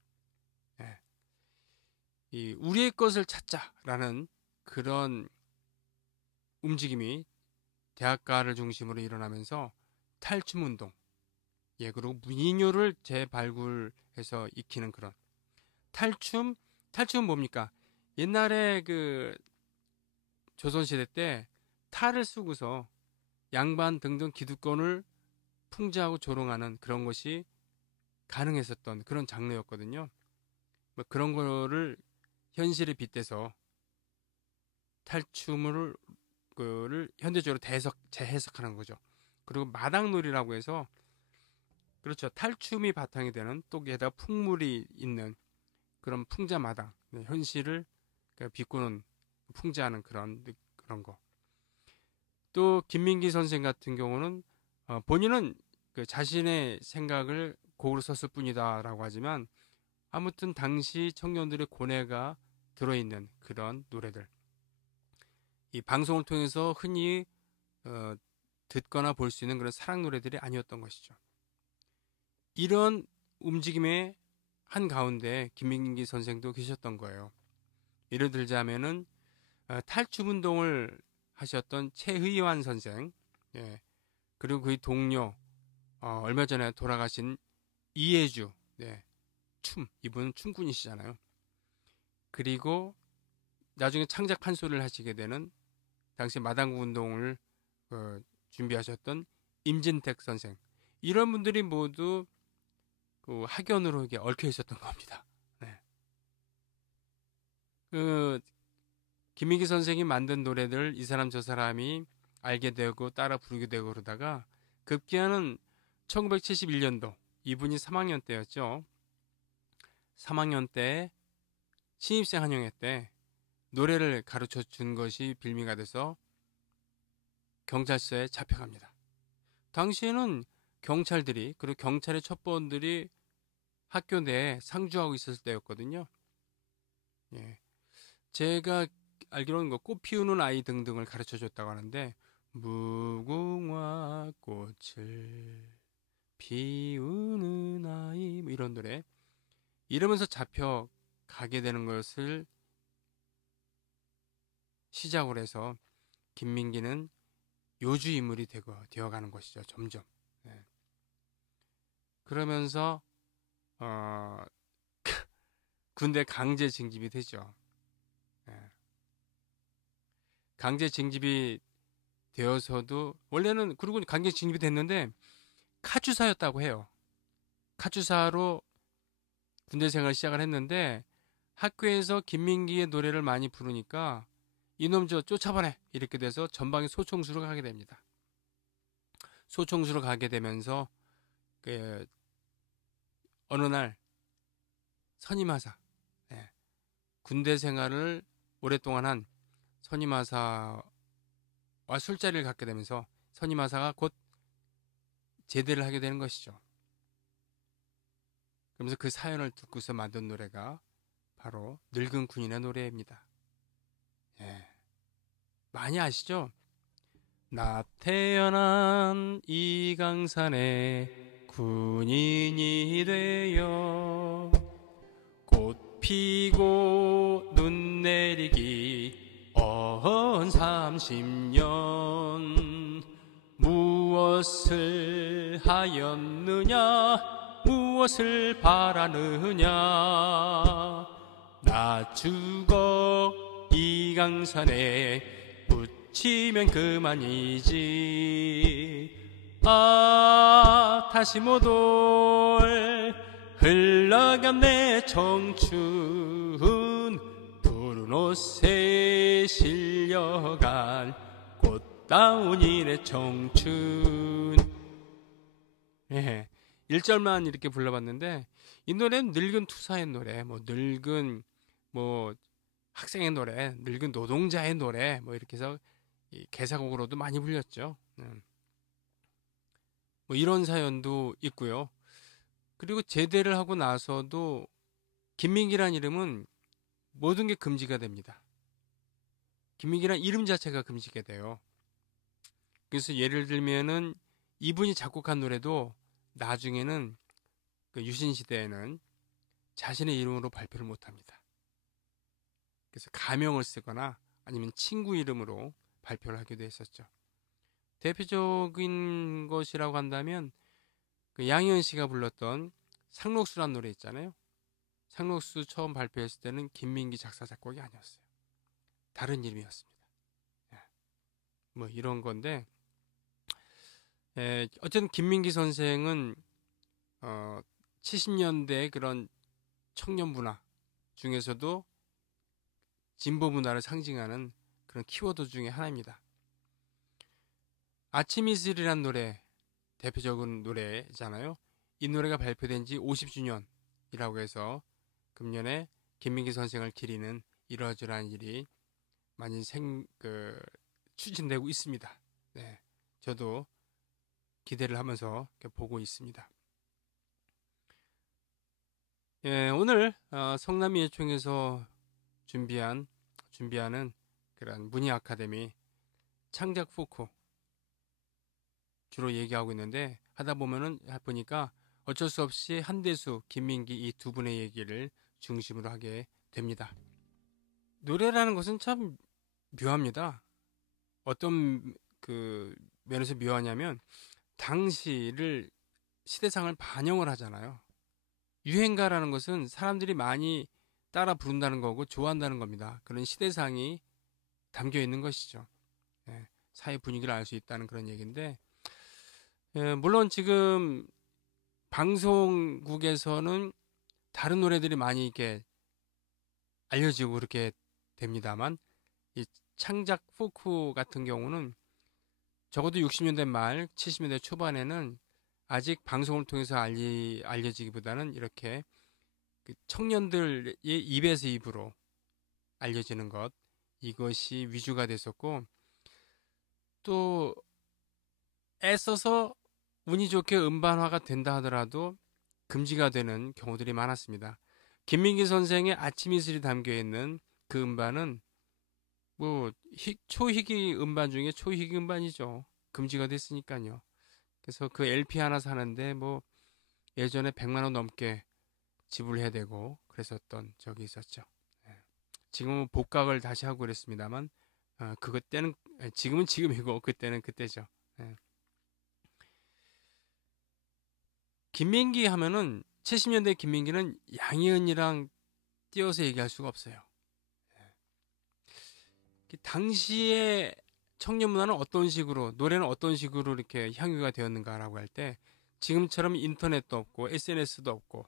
이 우리의 것을 찾자라는 그런 움직임이 대학가를 중심으로 일어나면서 탈춤 운동, 그리고 민요를 재발굴해서 익히는 그런 탈춤은 뭡니까? 옛날에 그 조선시대 때 탈을 쓰고서 양반 등등 기득권을 풍자하고 조롱하는 그런 것이 가능했었던 그런 장르였거든요. 뭐 그런 거를 현실에 빗대서 탈춤을 현대적으로 재해석하는 거죠. 그리고 마당놀이라고 해서 그렇죠. 탈춤이 바탕이 되는 또 게다가 풍물이 있는 그런 풍자마당, 현실을 비꼬는 풍자하는 그런 거. 또 김민기 선생 같은 경우는 본인은 그 자신의 생각을 곡으로 썼을 뿐이다라고 하지만 아무튼 당시 청년들의 고뇌가 들어있는 그런 노래들, 이 방송을 통해서 흔히 듣거나 볼 수 있는 그런 사랑 노래들이 아니었던 것이죠. 이런 움직임의 한 가운데 김민기 선생도 계셨던 거예요. 예를 들자면은 탈춤 운동을 하셨던 최의완 선생, 예, 그리고 그의 동료 얼마 전에 돌아가신 이혜주, 네, 이분은 춤꾼이시잖아요. 그리고 나중에 창작 판소리를 하시게 되는 당시 마당구 운동을 준비하셨던 임진택 선생, 이런 분들이 모두 그 학연으로 이게 얽혀 있었던 겁니다. 네. 김민기 선생이 만든 노래들 이 사람 저 사람이 알게 되고 따라 부르게 되고 그러다가 급기야는 1971년도 이분이 3학년 때였죠. 3학년 때 신입생 한영회 때 노래를 가르쳐 준 것이 빌미가 돼서 경찰서에 잡혀갑니다. 당시에는 경찰들이, 그리고 경찰의 첩보원들이 학교 내에 상주하고 있었을 때였거든요. 예. 제가 알기로는 꽃 피우는 아이 등등을 가르쳐 줬다고 하는데, 무궁화 꽃을 피우는 아이, 뭐 이런 노래, 이러면서 잡혀가게 되는 것을 시작으로 해서 김민기는 요주 인물이 되어가는 것이죠. 점점. 네. 그러면서 군대 강제 징집이 되죠. 네. 강제 징집이 되어서도 원래는, 그리고 강제 징집이 됐는데 카투사였다고 해요. 카투사로 군대 생활을 시작을 했는데 학교에서 김민기의 노래를 많이 부르니까 이놈 저 쫓아보내 이렇게 돼서 전방에 소총수로 가게 됩니다. 소총수로 가게 되면서 어느 날 선임하사, 네, 군대 생활을 오랫동안 한 선임하사와 술자리를 갖게 되면서 선임하사가 곧 제대를 하게 되는 것이죠. 그러면서 그 사연을 듣고서 만든 노래가 바로 늙은 군인의 노래입니다. 예. 많이 아시죠? 나 태어난 이 강산에 군인이 되어 꽃 피고 눈 내리기 30년 무엇을 하였느냐 무엇을 바라느냐 나 죽어 이 강산에 묻히면 그만이지 다시 못 올 흘러간 내 청춘 푸른 옷에 실려간 꽃다운 이내 청춘. 예, 1절만 이렇게 불러봤는데 이 노래는 늙은 투사의 노래, 뭐 늙은 뭐 학생의 노래, 늙은 노동자의 노래, 뭐 이렇게 해서 이 개사곡으로도 많이 불렸죠. 뭐 이런 사연도 있고요. 그리고 제대를 하고 나서도 김민기란 이름은 모든 게 금지가 됩니다. 김민기란 이름 자체가 금지가 돼요. 그래서 예를 들면은 이분이 작곡한 노래도 나중에는 그 유신 시대에는 자신의 이름으로 발표를 못합니다. 그래서 가명을 쓰거나 아니면 친구 이름으로 발표를 하기도 했었죠. 대표적인 것이라고 한다면 그 양희은 씨가 불렀던 상록수란 노래 있잖아요. 상록수 처음 발표했을 때는 김민기 작사 작곡이 아니었어요. 다른 이름이었습니다. 뭐 이런 건데 어쨌든 김민기 선생은 70년대 그런 청년 문화 중에서도 진보 문화를 상징하는 그런 키워드 중에 하나입니다. 아침 이슬이란 노래 대표적인 노래잖아요. 이 노래가 발표된 지 50주년이라고 해서 금년에 김민기 선생을 기리는 이러저러한 일이 많이 추진되고 있습니다. 네, 저도 기대를 하면서 보고 있습니다. 오늘 성남예총에서 준비하는 그런 문희 아카데미 창작 포크 주로 얘기하고 있는데 하다 보니까 어쩔 수 없이 한대수, 김민기 이 두 분의 얘기를 중심으로 하게 됩니다. 노래라는 것은 참 묘합니다. 어떤 면에서 묘하냐면 당시를 시대상을 반영을 하잖아요. 유행가라는 것은 사람들이 많이 따라 부른다는 거고 좋아한다는 겁니다. 그런 시대상이 담겨 있는 것이죠. 사회 분위기를 알 수 있다는 그런 얘기인데 물론 지금 방송국에서는 다른 노래들이 많이 이렇게 알려지고 그렇게 됩니다만 이 창작 포크 같은 경우는 적어도 60년대 말 70년대 초반에는 아직 방송을 통해서 알려지기보다는 이렇게 청년들의 입에서 입으로 알려지는 것, 이것이 위주가 됐었고 또 애써서 운이 좋게 음반화가 된다 하더라도 금지가 되는 경우들이 많았습니다. 김민기 선생의 아침 이슬이 담겨있는 그 음반은 초희귀 음반 중에 초희귀 음반이죠. 금지가 됐으니까요. 그래서 그 LP 하나 사는데 예전에 100만 원 넘게 지불해야 되고 그랬었던 적이 있었죠. 지금은 복각을 다시 하고 그랬습니다만 그때는 지금은 지금이고 그때는 그때죠. 김민기 하면은 70년대 김민기는 양희은이랑 띄어서 얘기할 수가 없어요. 당시에 청년 문화는 어떤 식으로, 노래는 어떤 식으로 이렇게 향유가 되었는가라고 할 때 지금처럼 인터넷도 없고 SNS도 없고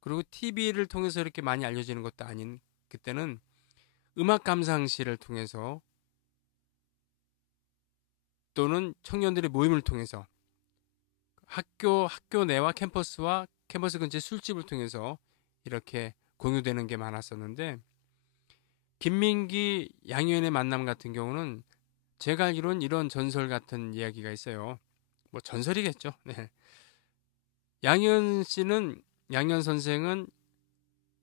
그리고 TV를 통해서 이렇게 많이 알려지는 것도 아닌 그때는 음악 감상실을 통해서 또는 청년들의 모임을 통해서 학교 내와 캠퍼스 근처 술집을 통해서 이렇게 공유되는 게 많았었는데 김민기, 양희은의 만남 같은 경우는 제가 알기로는 이런 전설 같은 이야기가 있어요. 전설이겠죠. 네. 양희은 선생은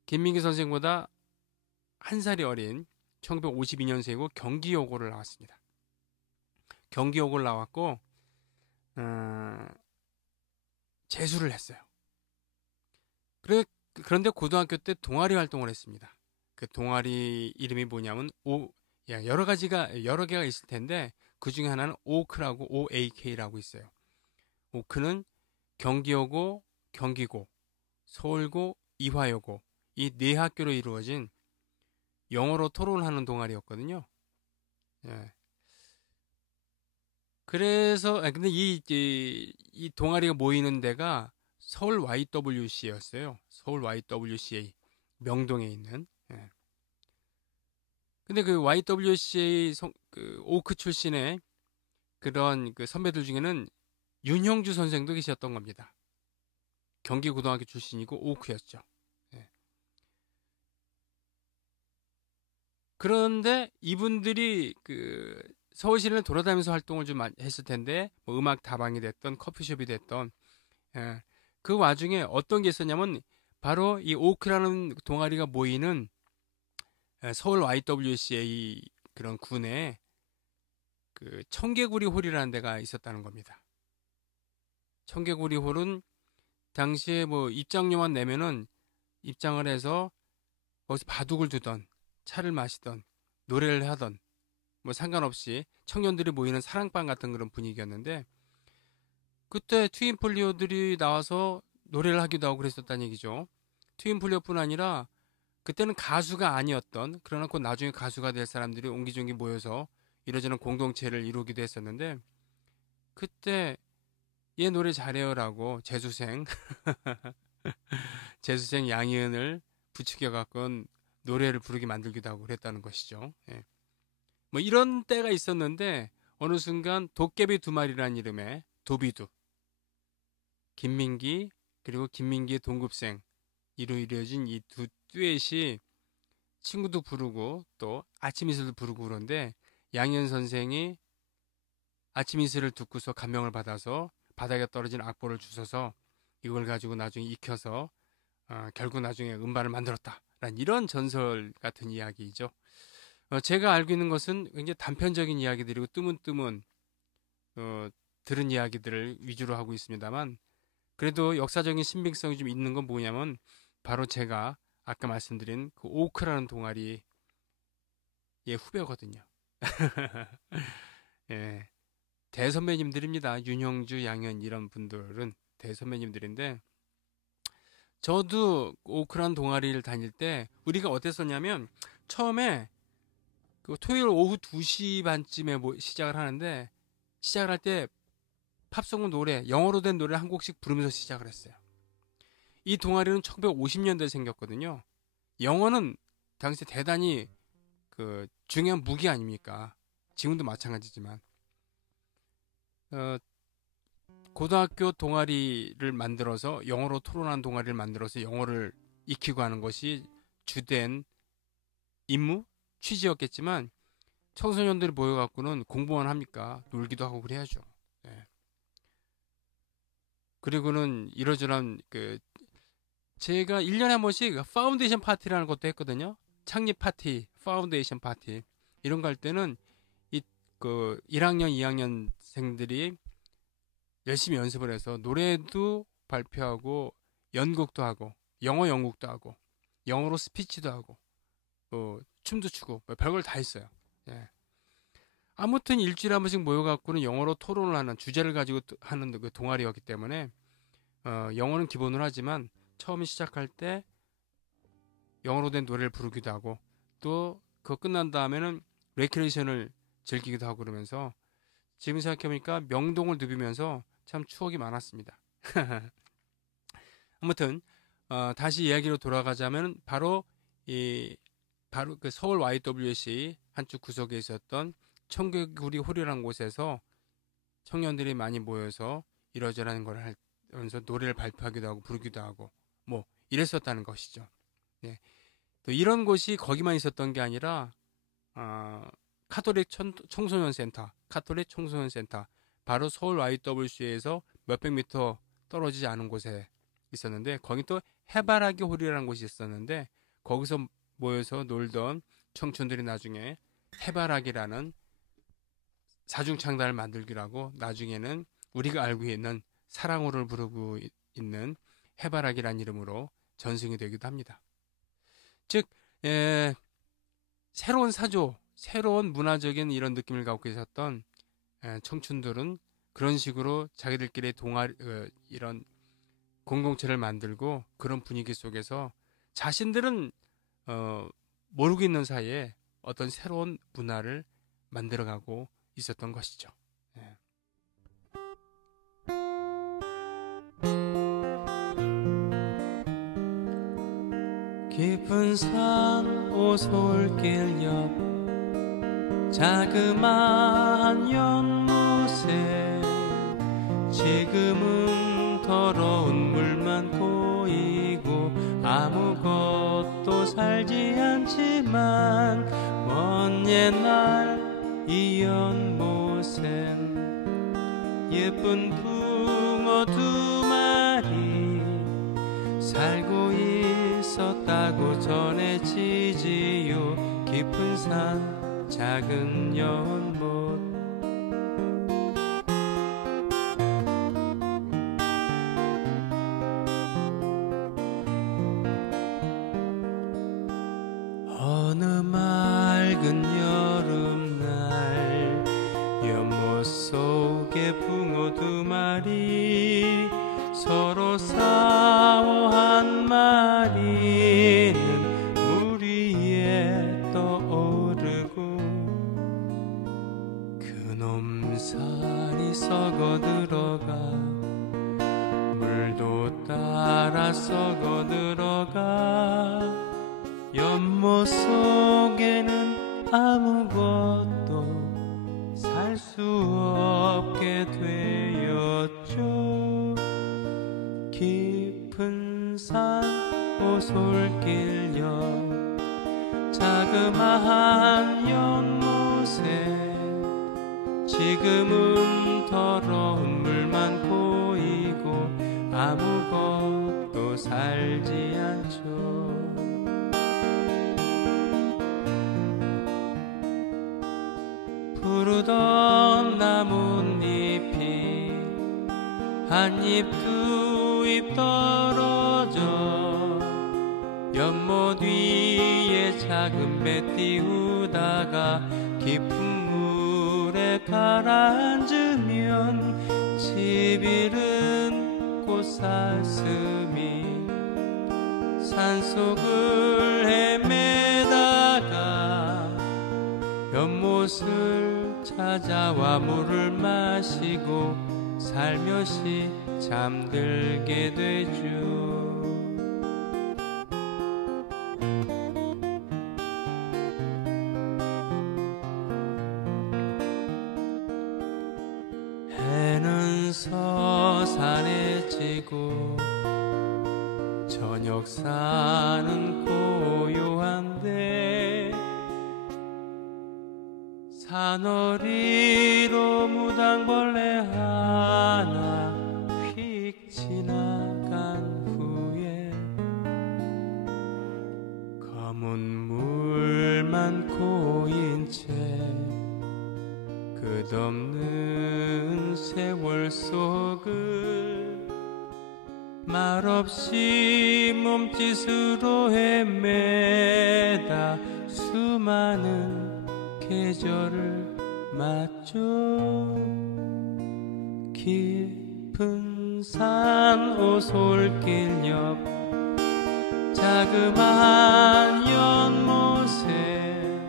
김민기 선생보다 한 살이 어린 1952년생이고 경기여고를 나왔습니다. 경기여고를 나왔고 재수를 했어요. 그런데 고등학교 때 동아리 활동을 했습니다. 그 동아리 이름이 뭐냐면 여러 개가 있을 텐데 그 중에 하나는 오크라고 OAK라고 있어요. 오크는 경기여고, 경기고, 서울고, 이화여고 이 네 학교로 이루어진 영어로 토론하는 동아리였거든요. 그래서 근데 이 동아리가 모이는 데가 서울 YWCA였어요. 서울 YWCA 명동에 있는. 근데 그 YWCA 오크 출신의 그런 선배들 중에는 윤형주 선생도 계셨던 겁니다. 경기고등학교 출신이고 오크였죠. 그런데 이분들이 서울시내를 돌아다니면서 활동을 좀 했을 텐데 음악 다방이 됐던 커피숍이 됐던 그 와중에 어떤 게 있었냐면 바로 이 오크라는 동아리가 모이는 서울 YWCA 그런 군에 청개구리 홀이라는 데가 있었다는 겁니다. 청개구리 홀은 당시에 입장료만 내면은 입장을 해서 거기서 바둑을 두던 차를 마시던 노래를 하던 상관없이 청년들이 모이는 사랑방 같은 그런 분위기였는데 그때 트윈폴리오들이 나와서 노래를 하기도 하고 그랬었다는 얘기죠. 트윈폴리오뿐 아니라 그때는 가수가 아니었던 그러나 곧 나중에 가수가 될 사람들이 옹기종기 모여서 이러저런 공동체를 이루기도 했었는데 그때 얘 노래 잘해요라고 재수생 재수생 양희은을 부추겨 갖고 노래를 부르게 만들기도 하고 그랬다는 것이죠. 예. 뭐 이런 때가 있었는데 어느 순간 도깨비 두 마리라는 이름의 도비두, 김민기 그리고 김민기의 동급생 이로 이루어진 이 두 듀엣이 친구도 부르고 또 아침 이슬도 부르고 그런데 양희은 선생이 아침 이슬을 듣고서 감명을 받아서 바닥에 떨어진 악보를 주워서 이걸 가지고 나중에 익혀서 결국 나중에 음반을 만들었다라는 이런 전설 같은 이야기이죠. 제가 알고 있는 것은 굉장히 단편적인 이야기들이고 뜨문뜨문 들은 이야기들을 위주로 하고 있습니다만 그래도 역사적인 신빙성이 좀 있는 건 뭐냐면 바로 제가 아까 말씀드린 그 오크라는 동아리의 후배거든요. 예, 대선배님들입니다. 윤형주, 양현 이런 분들은 대선배님들인데 저도 오크라는 동아리를 다닐 때 우리가 어땠었냐면 처음에 그 토요일 오후 2시 반쯤에 시작을 하는데 시작을 할 때 팝송 노래, 영어로 된 노래 한 곡씩 부르면서 시작을 했어요. 이 동아리는 1950년대에 생겼거든요. 영어는 당시 대단히 그 중요한 무기 아닙니까? 지금도 마찬가지지만 고등학교 동아리를 만들어서 영어로 토론하는 동아리를 만들어서 영어를 익히고 하는 것이 주된 임무, 취지였겠지만 청소년들이 모여갖고는 공부만 합니까? 놀기도 하고 그래야죠. 네. 그리고는 이러저런 제가 1년에 한 번씩 파운데이션 파티라는 것도 했거든요. 창립 파티, 파운데이션 파티 이런 거 할 때는 1학년, 2학년생들이 열심히 연습을 해서 노래도 발표하고 연극도 하고 영어 연극도 하고 영어로 스피치도 하고 춤도 추고 별걸 다 했어요. 예. 아무튼 일주일에 한 번씩 모여갖고는 영어로 토론을 하는 주제를 가지고 하는 그 동아리였기 때문에 영어는 기본으로 하지만 처음 시작할 때 영어로 된 노래를 부르기도 하고 또 그거 끝난 다음에는 레크레이션을 즐기기도 하고 그러면서 지금 생각해보니까 명동을 누비면서 참 추억이 많았습니다. 아무튼 다시 이야기로 돌아가자면 바로 그 서울 YWC 한쪽 구석에 있었던 청개구리 홀이라는 곳에서 청년들이 많이 모여서 이러저러한 걸 하면서 노래를 발표하기도 하고 부르기도 하고 뭐 이랬었다는 것이죠. 네. 또 이런 곳이 거기만 있었던 게 아니라 카톨릭 청소년 센터 바로 서울 YWC에서 몇백 미터 떨어지지 않은 곳에 있었는데 거기 또 해바라기 홀이라는 곳이 있었는데 거기서 모여서 놀던 청춘들이 나중에 해바라기라는 사중창단을 만들기로 하고 나중에는 우리가 알고 있는 사랑호를 부르고 있는 해바라기라는 이름으로 전승이 되기도 합니다. 즉 새로운 사조, 새로운 문화적인 이런 느낌을 갖고 있었던 청춘들은 그런 식으로 자기들끼리 이런 공동체를 만들고 그런 분위기 속에서 자신들은 모르고 있는 사이에 어떤 새로운 문화를 만들어가고 있었던 것이죠. 네. 깊은 산 오솔길 옆 자그마한 연못에 지금은 더러운 물만 고이고 아무것도 살지 않지만 먼 옛날 이 연못엔 예쁜 붕어 두 마리 살고 있었다고 전해지지요. 깊은 산 작은 연못 어느 맑은 여름날 연못 속에 붕어 두 마리 서로 싸워 한 마리는 물 위에 떠오르고 그놈 살이 서 썩어 들어가 물도 따라 썩어 들어가 연못 속에는 아무것도 살 수 없게 되었죠. 깊은 산 오솔길 옆 자그마한 연못에 지금은 더러운 물만 고이고 아무것도 살지 않죠. 푸르던 나뭇잎이 한 잎 두 잎 떨어져 연못 위에 작은 배 띄우다가 깊은 물에 가라앉으면 집 잃은 꽃사슴이 산속을 헤매다가 연못을 찾아와 물을 마시고 살며시 잠들게 되죠. 해는 서산에 지고 저녁사는 고요한데 산허리로 무당벌레 하나 휙 지나간 후에 검은 물만 고인 채 끝없는 세월 속을 말없이 몸짓으로 헤매다 수많은 계절을 맞죠. 깊은 산 오솔길 옆 자그마한 연못에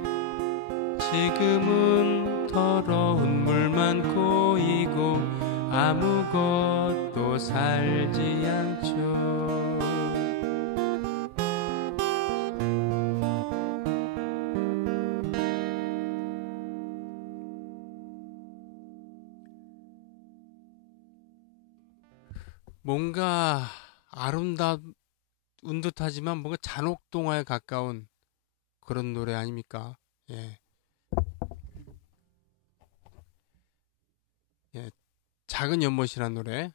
지금은 더러운 물만 고이고 아무것도 살지 않죠. 뭔가 아름다운 듯하지만 뭔가 잔혹동화에 가까운 그런 노래 아닙니까? 예. 예. 작은 연못이라는 노래.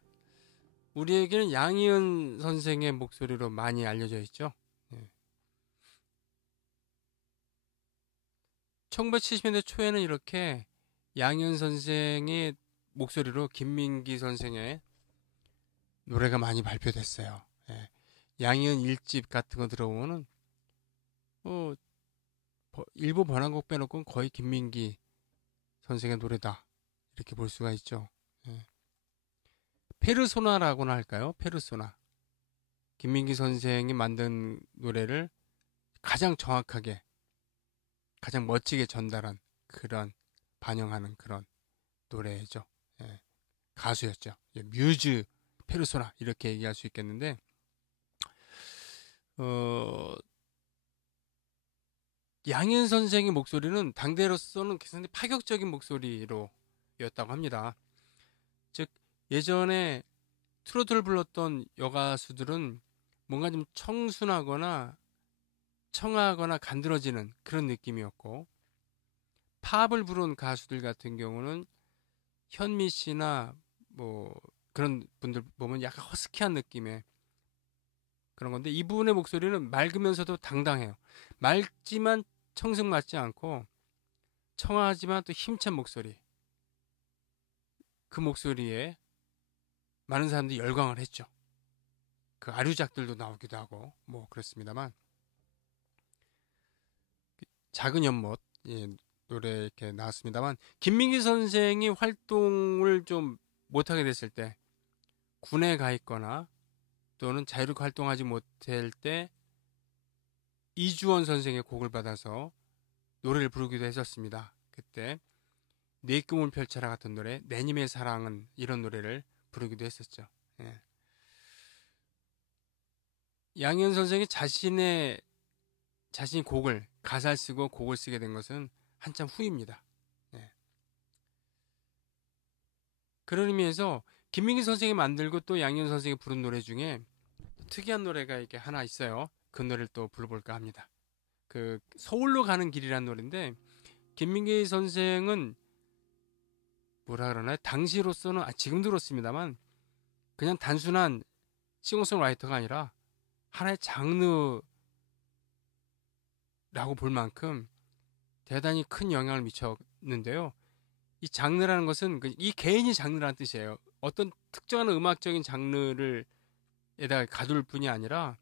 우리에게는 양희은 선생의 목소리로 많이 알려져 있죠. 예. 1970년대 초에는 이렇게 양희은 선생의 목소리로 김민기 선생의 노래가 많이 발표됐어요. 예. 양희은 1집 같은 거 들어보면은 일부 번안곡 빼놓고는 거의 김민기 선생의 노래다 이렇게 볼 수가 있죠. 예. 페르소나라고나 할까요? 페르소나. 김민기 선생이 만든 노래를 가장 정확하게 가장 멋지게 전달한 그런 반영하는 그런 노래죠. 예. 가수였죠. 예. 뮤즈 페르소나 이렇게 얘기할 수 있겠는데 양희은 선생의 목소리는 당대로서는 굉장히 파격적인 목소리로였다고 합니다. 즉 예전에 트로트를 불렀던 여가수들은 뭔가 좀 청순하거나 청아하거나 간드러지는 그런 느낌이었고 팝을 부른 가수들 같은 경우는 현미 씨나 뭐 그런 분들 보면 약간 허스키한 느낌의 그런 건데 이분의 목소리는 맑으면서도 당당해요. 맑지만 청승맞지 않고 청아하지만 또 힘찬 목소리. 그 목소리에 많은 사람들이 열광을 했죠. 그 아류작들도 나오기도 하고 뭐 그렇습니다만 작은 연못 노래 이렇게 나왔습니다만 김민기 선생이 활동을 좀 못하게 됐을 때 군에 가 있거나 또는 자유롭게 활동하지 못할 때 이주원 선생의 곡을 받아서 노래를 부르기도 했었습니다. 그때 네 꿈을 펼쳐라 같은 노래, 내님의 사랑은 이런 노래를 부르기도 했었죠. 예. 양현 선생이 자신이 곡을 가사를 쓰고 곡을 쓰게 된 것은 한참 후입니다. 예. 그런 의미에서 김민기 선생이 만들고 또 양현 선생이 부른 노래 중에 특이한 노래가 이렇게 하나 있어요. 그 노래를 또 불러볼까 합니다. 그 서울로 가는 길이라는 노래인데 김민기 선생은 뭐라 그러나요? 당시로서는 지금도 그렇습니다만 그냥 단순한 싱어송라이터가 아니라 하나의 장르라고 볼 만큼 대단히 큰 영향을 미쳤는데요. 이 장르라는 것은 이 개인이 장르라는 뜻이에요. 어떤 특정한 음악적인 장르를 에다가 가둘 뿐이 아니라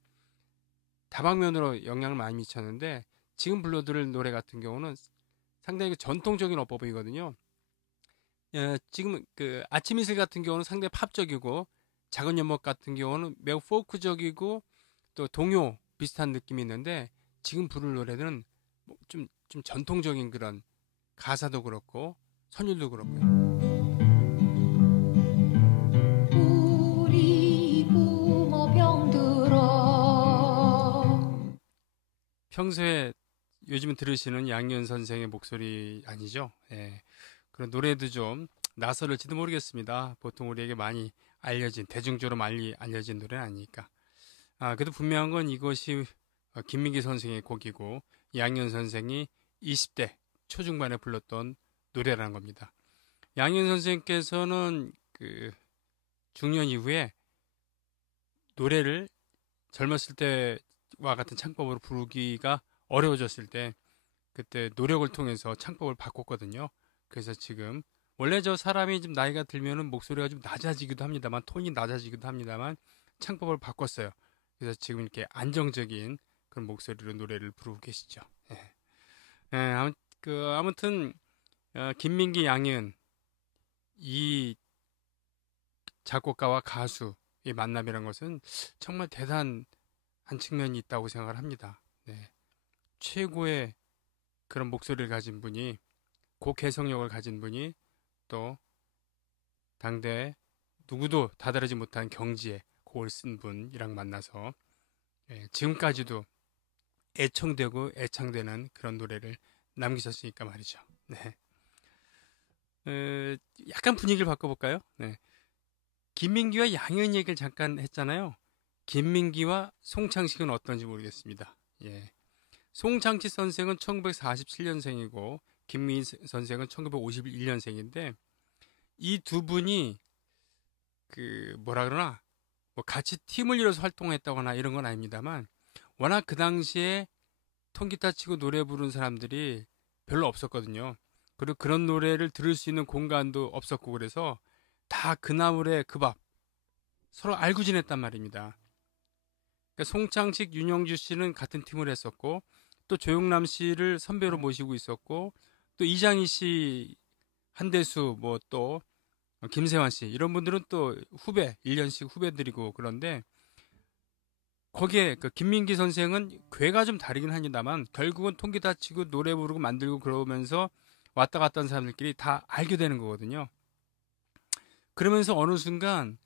다방면으로 영향을 많이 미쳤는데 지금 불러들을 노래 같은 경우는 상당히 전통적인 어법이거든요. 지금 그 아침 이슬 같은 경우는 상당히 팝적이고 작은 연못 같은 경우는 매우 포크적이고 또 동요 비슷한 느낌이 있는데 지금 부를 노래는 좀 전통적인 그런 가사도 그렇고 선율도 그렇고요. 평소에 요즘 들으시는 양현 선생의 목소리 아니죠? 예. 그런 노래도 좀 낯설을지도 모르겠습니다. 보통 우리에게 많이 알려진, 대중적으로 많이 알려진 노래는 아니니까. 그래도 분명한 건 이것이 김민기 선생의 곡이고 양현 선생이 20대 초중반에 불렀던 노래라는 겁니다. 양현 선생께서는 그 중년 이후에 노래를 젊었을 때와 같은 창법으로 부르기가 어려워졌을 때 그때 노력을 통해서 창법을 바꿨거든요. 그래서 지금 원래 저 사람이 좀 나이가 들면은 목소리가 좀 낮아지기도 합니다만 톤이 낮아지기도 합니다만 창법을 바꿨어요. 그래서 지금 이렇게 안정적인 그런 목소리로 노래를 부르고 계시죠. 아무튼 김민기 양현 이 작곡가와 가수의 만남이라는 것은 정말 대단한 측면이 있다고 생각을 합니다. 네. 최고의 그런 목소리를 가진 분이 곡 개성력을 가진 분이 또 당대 누구도 다다르지 못한 경지에 곡을 쓴 분이랑 만나서 지금까지도 애청되고 애창되는 그런 노래를 남기셨으니까 말이죠. 네. 약간 분위기를 바꿔볼까요? 네. 김민기와 양현 얘기를 잠깐 했잖아요. 김민기와 송창식은 어떤지 모르겠습니다. 예. 송창식 선생은 1947년생이고 김민기 선생은 1951년생인데 이 두 분이 그 뭐라 그러나 뭐 같이 팀을 이뤄서 활동했다거나 이런 건 아닙니다만 워낙 그 당시에 통기타 치고 노래 부르는 사람들이 별로 없었거든요. 그리고 그런 노래를 들을 수 있는 공간도 없었고 그래서 다 그나물의 그 밥 서로 알고 지냈단 말입니다. 그러니까 송창식, 윤영주 씨는 같은 팀을 했었고 또 조용남 씨를 선배로 모시고 있었고 또 이장희 씨, 한대수 뭐 또 김세환 씨 이런 분들은 또 후배 1년씩 후배들이고 그런데 거기에 그 김민기 선생은 궤가 좀 다르긴 합니다만 결국은 통기타 치고 노래 부르고 만들고 그러면서 왔다 갔다 한 사람들끼리 다 알게 되는 거거든요. 그러면서 어느 순간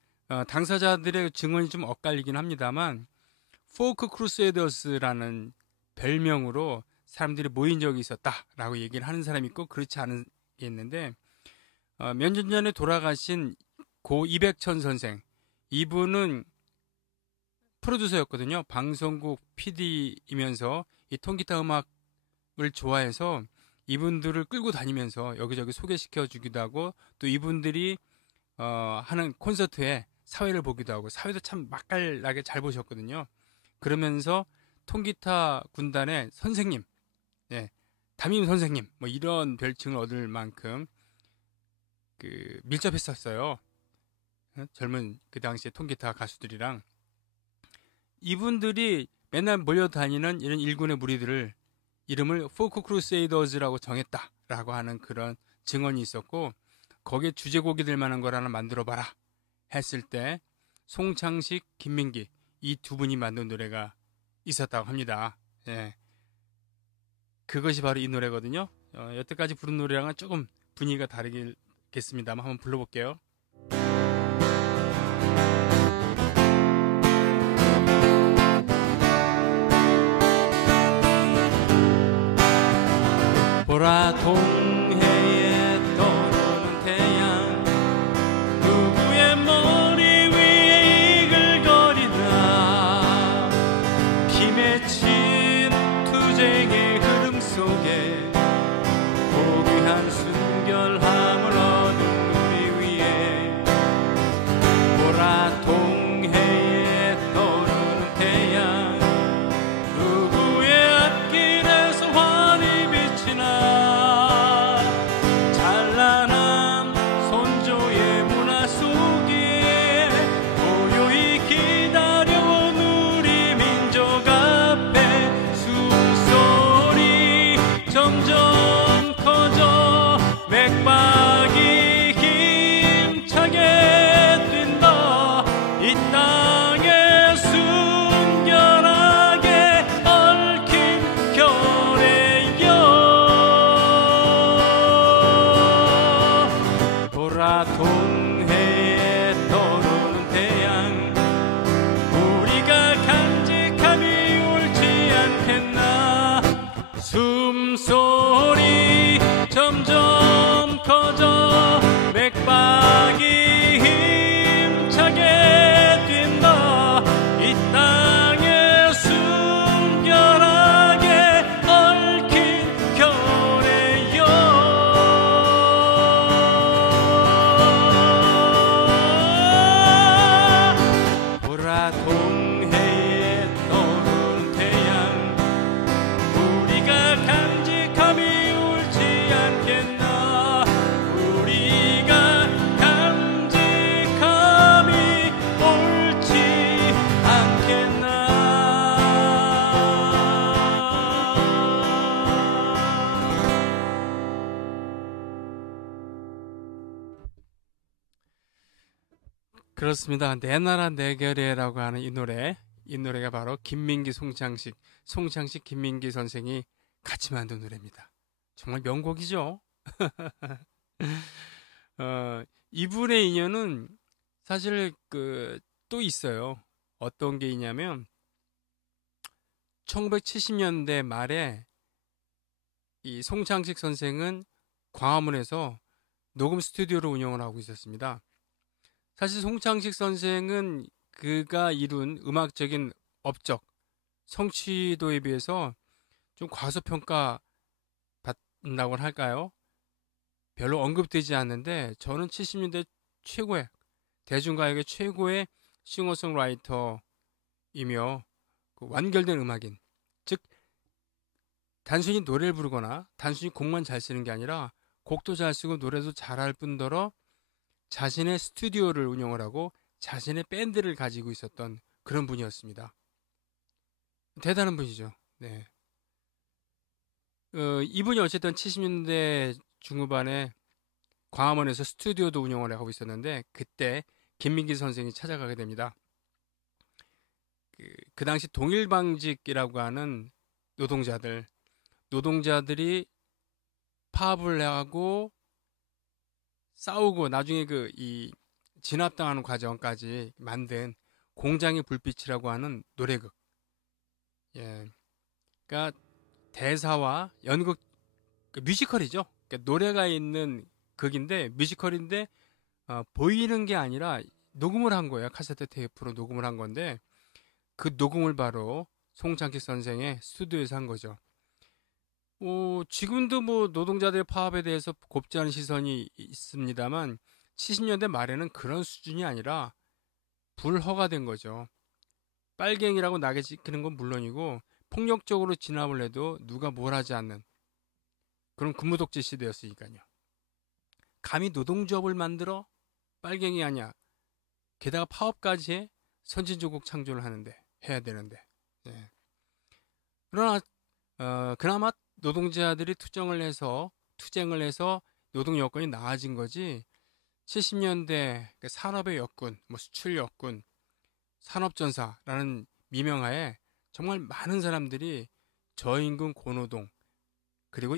당사자들의 증언이 좀 엇갈리긴 합니다만 포크 크루세이더스라는 별명으로 사람들이 모인 적이 있었다라고 얘기를 하는 사람이 있고 그렇지 않은 게 있는데 몇 년 전에 돌아가신 고 이백천 선생 이분은 프로듀서였거든요. 방송국 PD이면서 이 통기타 음악을 좋아해서 이분들을 끌고 다니면서 여기저기 소개시켜 주기도 하고 또 이분들이 하는 콘서트에 사회를 보기도 하고 사회도 참 맛깔나게 잘 보셨거든요. 그러면서 통기타 군단의 선생님, 담임 선생님 뭐 이런 별칭을 얻을 만큼 그 밀접했었어요. 젊은 그 당시에 통기타 가수들이랑 이분들이 맨날 몰려다니는 이런 일군의 무리들을 이름을 포크 크루세이더즈라고 정했다라고 하는 그런 증언이 있었고 거기에 주제곡이 될 만한 걸 하나 만들어봐라 했을 때 송창식, 김민기 이 두 분이 만든 노래가 있었다고 합니다. 그것이 바로 이 노래거든요. 여태까지 부른 노래랑은 조금 분위기가 다르겠습니다만 한번 불러볼게요. 보라 동해에 떠오르는 태양 누구의 머리 위에 이글거리나 피 맺힌 투쟁의 흐름 속에 고귀한 순결함을 얻은 우리 위에 보라 동해에 떠오르는 태양 누구의 앞길에서 환히 비치나 찬란한 선조의 문화 속에 고요히 기다려온 우리 민족 앞에 숨소리 점점 커져 맥박이 힘차게 뛴다 이 땅에 순결하게 얽힌 결의여 보라 동해에 떠오르는 태양 우리가 간직함이 옳지 않겠나 숨소리 점점 커져 맥박이 힘차게 뛴다 이 땅에 순결하게 얽힌 결의여 보라 동해에 떠오르는 태양 우리가 간직함이 옳지 않겠나 우리가 간직함이 옳지 않겠나 그렇습니다. 내 나라 내 결의라고 하는 이 노래가 바로 김민기 송창식 김민기 선생이 같이 만든 노래입니다. 정말 명곡이죠. 이분의 인연은 사실 또 있어요. 어떤 게 있냐면 1970년대 말에 이 송창식 선생은 광화문에서 녹음 스튜디오를 운영을 하고 있었습니다. 사실 송창식 선생은 그가 이룬 음악적인 업적, 성취도에 비해서 좀 과소평가 받는다고 할까요? 별로 언급되지 않는데 저는 70년대 최고의 대중가요계 최고의 싱어송라이터이며 완결된 음악인, 즉 단순히 노래를 부르거나 단순히 곡만 잘 쓰는 게 아니라 곡도 잘 쓰고 노래도 잘할 뿐더러 자신의 스튜디오를 운영을 하고 자신의 밴드를 가지고 있었던 그런 분이었습니다. 대단한 분이죠. 네. 이분이 어쨌든 70년대 중후반에 광화문에서 스튜디오도 운영을 하고 있었는데 그때 김민기 선생이 찾아가게 됩니다. 그 당시 동일방직이라고 하는 노동자들이 파업을 하고 싸우고 나중에 이 진압당하는 과정까지 만든 공장의 불빛이라고 하는 노래극. 예. 그러니까 대사와 연극 뮤지컬이죠. 그러니까 노래가 있는 극인데 뮤지컬인데 보이는 게 아니라 녹음을 한 거예요. 카세트 테이프로 녹음을 한 건데 그 녹음을 바로 송창식 선생의 스튜디오에서 한 거죠. 지금도 노동자들의 파업에 대해서 곱지 않은 시선이 있습니다만 70년대 말에는 그런 수준이 아니라 불허가된 거죠. 빨갱이라고 낙에 찍히는 건 물론이고 폭력적으로 진압을 해도 누가 뭘 하지 않는 그런 근무독재 시대였으니까요. 감히 노동조합을 만들어 빨갱이 아니야. 게다가 파업까지 해 선진조국 창조를 해야 되는데. 예. 그러나 그나마 노동자들이 투쟁을 해서 노동 여건이 나아진 거지. 70년대 산업의 여군, 수출 여군, 산업전사라는 미명하에 정말 많은 사람들이 저임금 고노동 그리고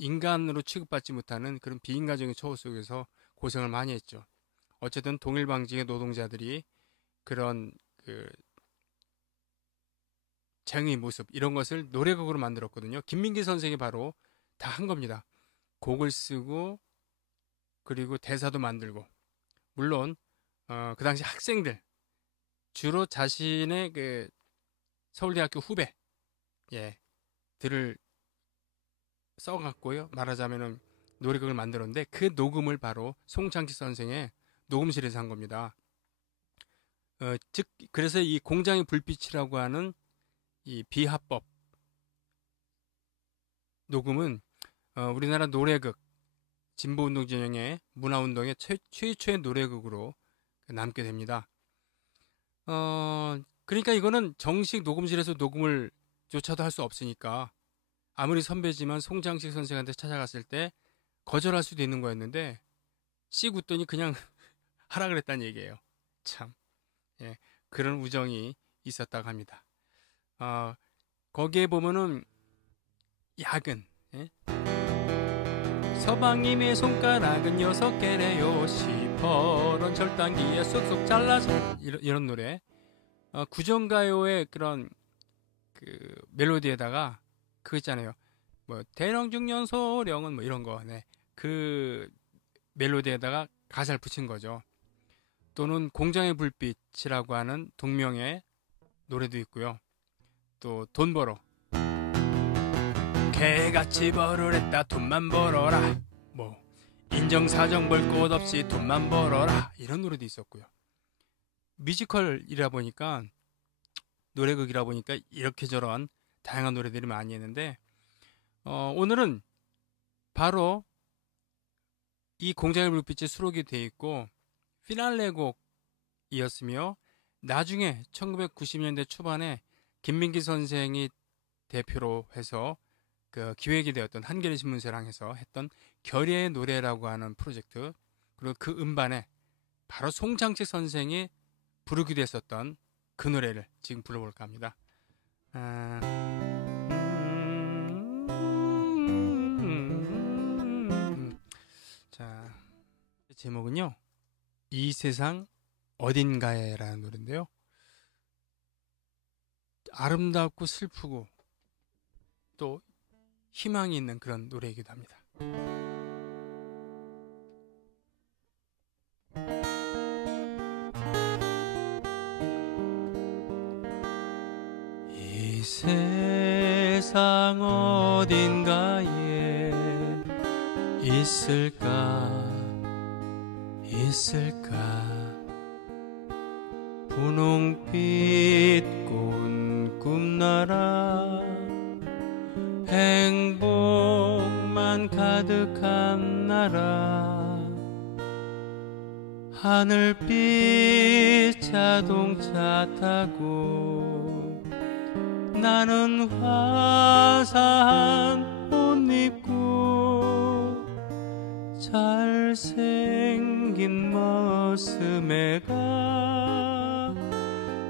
인간으로 취급받지 못하는 그런 비인간적인 처우 속에서 고생을 많이 했죠. 어쨌든 동일방직의 노동자들이 그런 그 정의 모습 이런 것을 노래곡으로 만들었거든요. 김민기 선생이 바로 다 한 겁니다. 곡을 쓰고 그리고 대사도 만들고 물론 그 당시 학생들 주로 자신의 그 서울대학교 후배 들을 써갖고요. 말하자면은 노래곡을 만들었는데 그 녹음을 바로 송창식 선생의 녹음실에서 한 겁니다. 즉 그래서 이 공장의 불빛이라고 하는 이 비합법 녹음은 우리나라 노래극 진보운동 진영의 문화운동의 최초의 노래극으로 남게 됩니다. 그러니까 이거는 정식 녹음실에서 녹음을 조차도 할 수 없으니까 아무리 선배지만 송창식 선생한테 찾아갔을 때 거절할 수도 있는 거였는데 씩 웃더니 그냥 하라 그랬다는 얘기예요. 참 그런 우정이 있었다고 합니다. 거기에 보면은 야근 서방님의 손가락은 6개래요. 시퍼런 절단기에 쏙쏙 잘라서 이런 노래 구정가요의 그런 그 멜로디에다가 그거 있잖아요. 뭐 대령중년 소령은 뭐 이런 거 그 멜로디에다가 가사를 붙인 거죠. 또는 공장의 불빛이라고 하는 동명의 노래도 있고요. 또 돈 벌어 개같이 벌을 했다 돈만 벌어라 뭐 인정사정 볼 것 없이 돈만 벌어라 이런 노래도 있었고요. 뮤지컬이라 보니까 노래극이라 보니까 이렇게 저런 다양한 노래들이 많이 했는데 오늘은 바로 이 공장의 불빛이 수록이 되어 있고 피날레 곡이었으며 나중에 1990년대 초반에 김민기 선생이 대표로 해서 그 기획이 되었던 한겨레 신문사랑 해서 했던 결의의 노래라고 하는 프로젝트 그리고 그 음반에 바로 송창식 선생이 부르기도 했었던 그 노래를 지금 불러볼까 합니다. 자, 제목은요 이 세상 어딘가에라는 노래인데요. 아름답고 슬프고 또 희망이 있는 그런 노래이기도 합니다. 이 세상 어딘가에 있을까 분홍빛 꽃 꿈나라 행복만 가득한 나라 하늘빛 자동차 타고 나는 화사한 옷 입고 잘생긴 머슴애가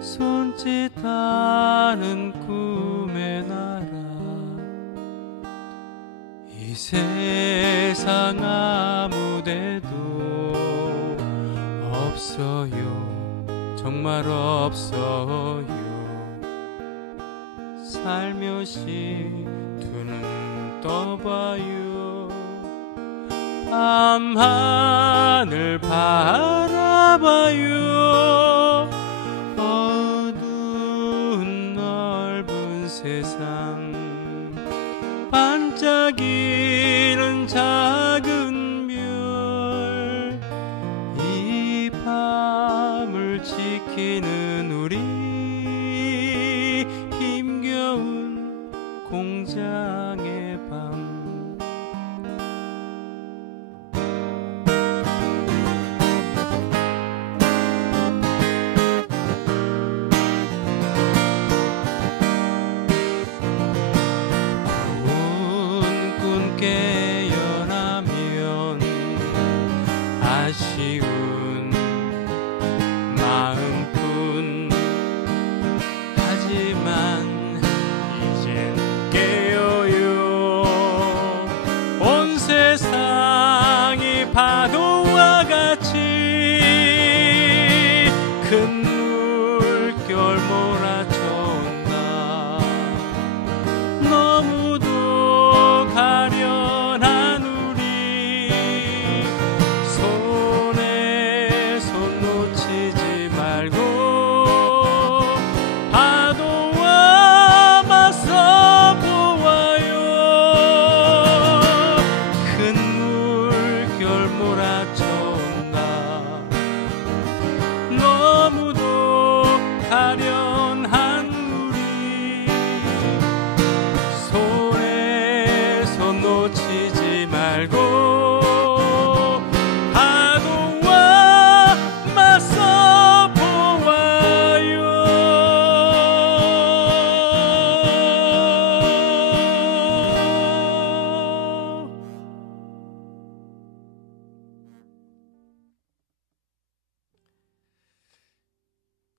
손짓하는 꿈의 나라 이 세상 아무데도 없어요 정말 없어요 살며시 두 눈 떠봐요 밤하늘 바라봐요 어두운 넓은 세상 반짝이는 작은 별 이 밤을 지키는 우리 힘겨운 공장의 밤 깨어나면 아쉬운 마음뿐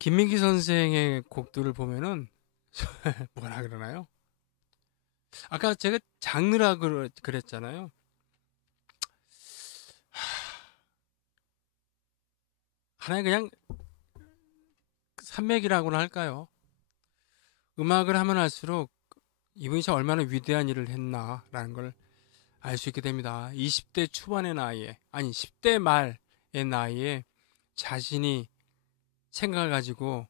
김민기 선생의 곡들을 보면은 뭐라 그러나요? 아까 제가 장르라 그랬잖아요. 하나의 그냥 산맥이라고나 할까요? 음악을 하면 할수록 이분이 참 얼마나 위대한 일을 했나라는 걸 알 수 있게 됩니다. 20대 초반의 나이에, 아니 10대 말의 나이에 자신이 생각을 가지고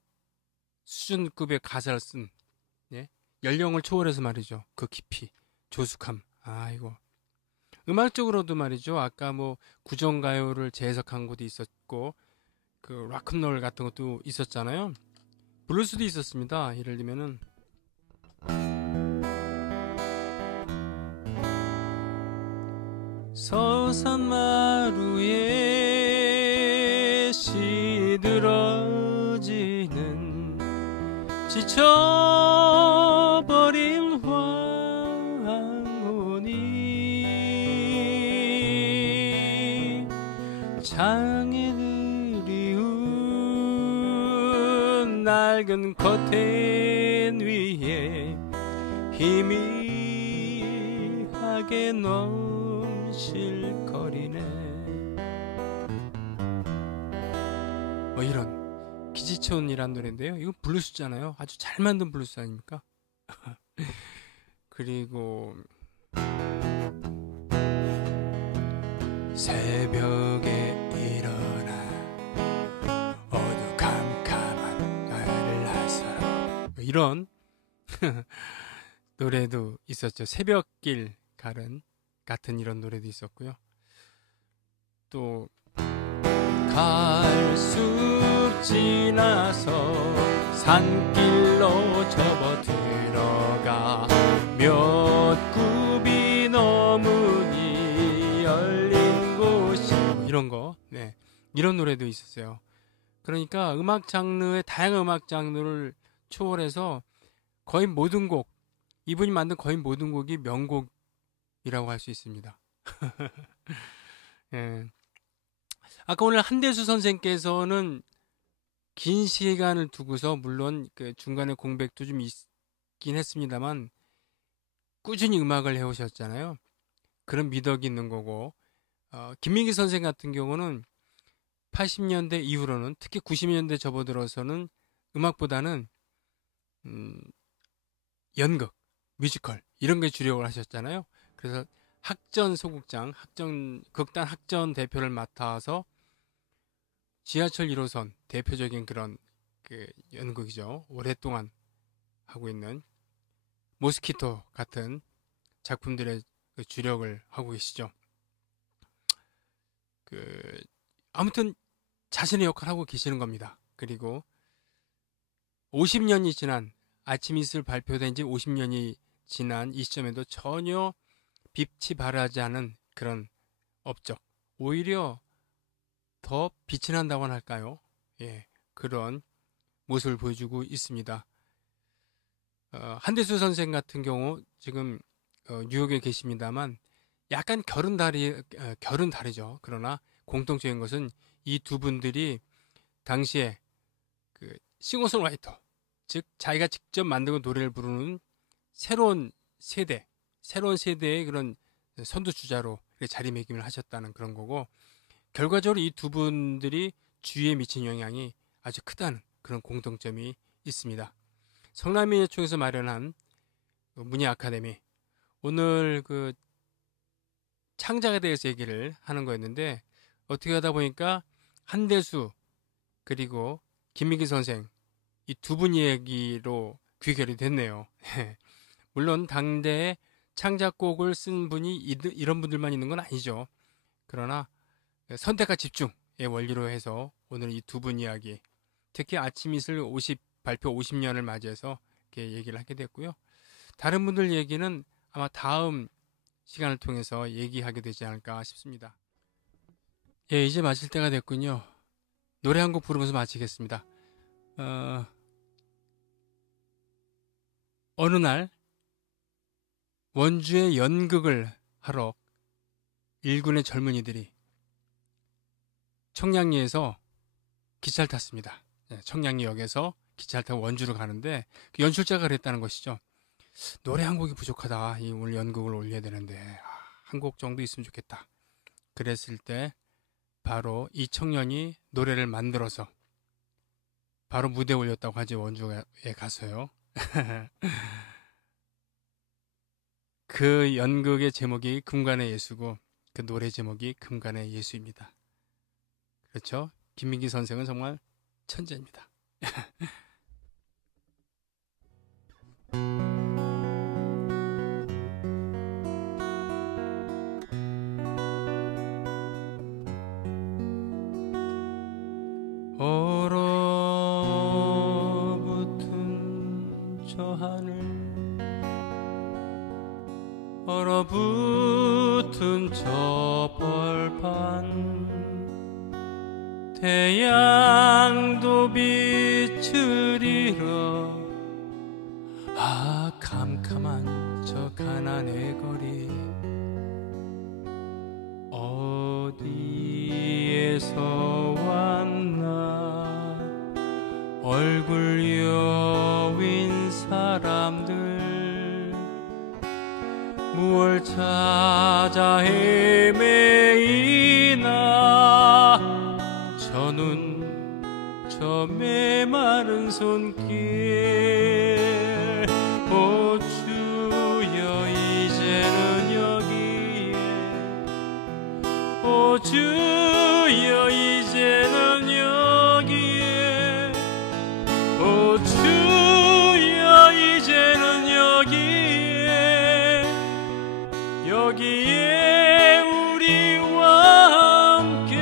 수준급의 가사를 쓴, 예? 연령을 초월해서 말이죠. 그 깊이, 조숙함. 아이고. 음악적으로도 말이죠. 아까 뭐 구정가요를 재해석한 것도 있었고, 그 락큰롤 같은 것도 있었잖아요. 블루스도 있었습니다. 예를 들면은 서산마루에 시들어지는 지쳐버린 황혼이 장에 그리운 낡은 커튼 위에 희미하게 넘실거리네. 뭐 이런 기지촌이란 노래인데요. 이거 블루스잖아요. 아주 잘 만든 블루스 아닙니까? 그리고 새벽에 일어나 어두컴컴한 나를 나서라. 뭐 이런 노래도 있었죠. 새벽길 가른 같은 이런 노래도 있었고요. 또 갈숲 지나서 산길로 접어들어가 몇 굽이 넘으니 열린 곳이 이런 거, 네, 이런 노래도 있었어요. 그러니까 음악 장르의 다양한 음악 장르를 초월해서 거의 모든 곡, 이분이 만든 거의 모든 곡이 명곡이라고 할 수 있습니다. 예. 아까 오늘 한대수 선생께서는 긴 시간을 두고서 물론 그 중간에 공백도 좀 있긴 했습니다만 꾸준히 음악을 해오셨잖아요. 그런 미덕이 있는 거고, 김민기 선생 같은 경우는 80년대 이후로는, 특히 90년대 접어들어서는 음악보다는 연극, 뮤지컬 이런 게 주력을 하셨잖아요. 그래서 학전 소극장, 극단 학전 대표를 맡아서 지하철 1호선 대표적인 그런 그 연극이죠. 오랫동안 하고 있는 모스키토 같은 작품들의 그 주력을 하고 계시죠. 아무튼 자신의 역할을 하고 계시는 겁니다. 그리고 50년이 지난, 아침 이슬 발표된 지 50년이 지난 이 시점에도 전혀 빛이 바라지 않은 그런 업적, 오히려 더 빛이 난다고 할까요? 예, 그런 모습을 보여주고 있습니다. 한대수 선생 같은 경우 지금 뉴욕에 계십니다만 약간 결은 다르죠. 그러나 공통적인 것은 이 두 분들이 당시에 그 싱어송라이터, 즉 자기가 직접 만들고 노래를 부르는 새로운 세대의 그런 선두주자로 자리매김을 하셨다는 그런 거고, 결과적으로 이 두 분들이 주위에 미친 영향이 아주 크다는 그런 공통점이 있습니다. 성남민예총에서 마련한 문예 아카데미, 오늘 그 창작에 대해서 얘기를 하는 거였는데 어떻게 하다 보니까 한대수 그리고 김민기 선생 이 두 분 얘기로 귀결이 됐네요. 물론 당대에 창작곡을 쓴 분이 이런 분들만 있는 건 아니죠. 그러나 선택과 집중의 원리로 해서 오늘 이 두 분 이야기, 특히 아침 이슬 발표 50년을 맞이해서 이렇게 얘기를 하게 됐고요. 다른 분들 얘기는 아마 다음 시간을 통해서 얘기하게 되지 않을까 싶습니다. 예, 이제 마칠 때가 됐군요. 노래 한 곡 부르면서 마치겠습니다. 어느 날 원주에 연극을 하러 일군의 젊은이들이 청량리에서 기차를 탔습니다. 청량리역에서 기차를 타고 원주로 가는데 그 연출자가 그랬다는 것이죠. 노래 한 곡이 부족하다. 오늘 연극을 올려야 되는데 한 곡 정도 있으면 좋겠다. 그랬을 때 바로 이 청년이 노래를 만들어서 바로 무대에 올렸다고 하지, 원주에 가서요. 그 연극의 제목이 금관의 예수고 그 노래 제목이 금관의 예수입니다. 그렇죠? 김민기 선생은 정말 천재입니다. 얼어붙은 저 하늘, 얼어붙은 저 벌판, 태양도 빛을 잃어 캄캄한 저 가난의 거리, 어디에서 왔나 얼굴 여윈 사람들, 무얼 찾아 헤매이나 저눈 저 메마른 손길. 오 주여 이제는 여기에, 오 주여 이제는 여기에, 오 주여 이제는 여기에, 여기에 우리와 함께.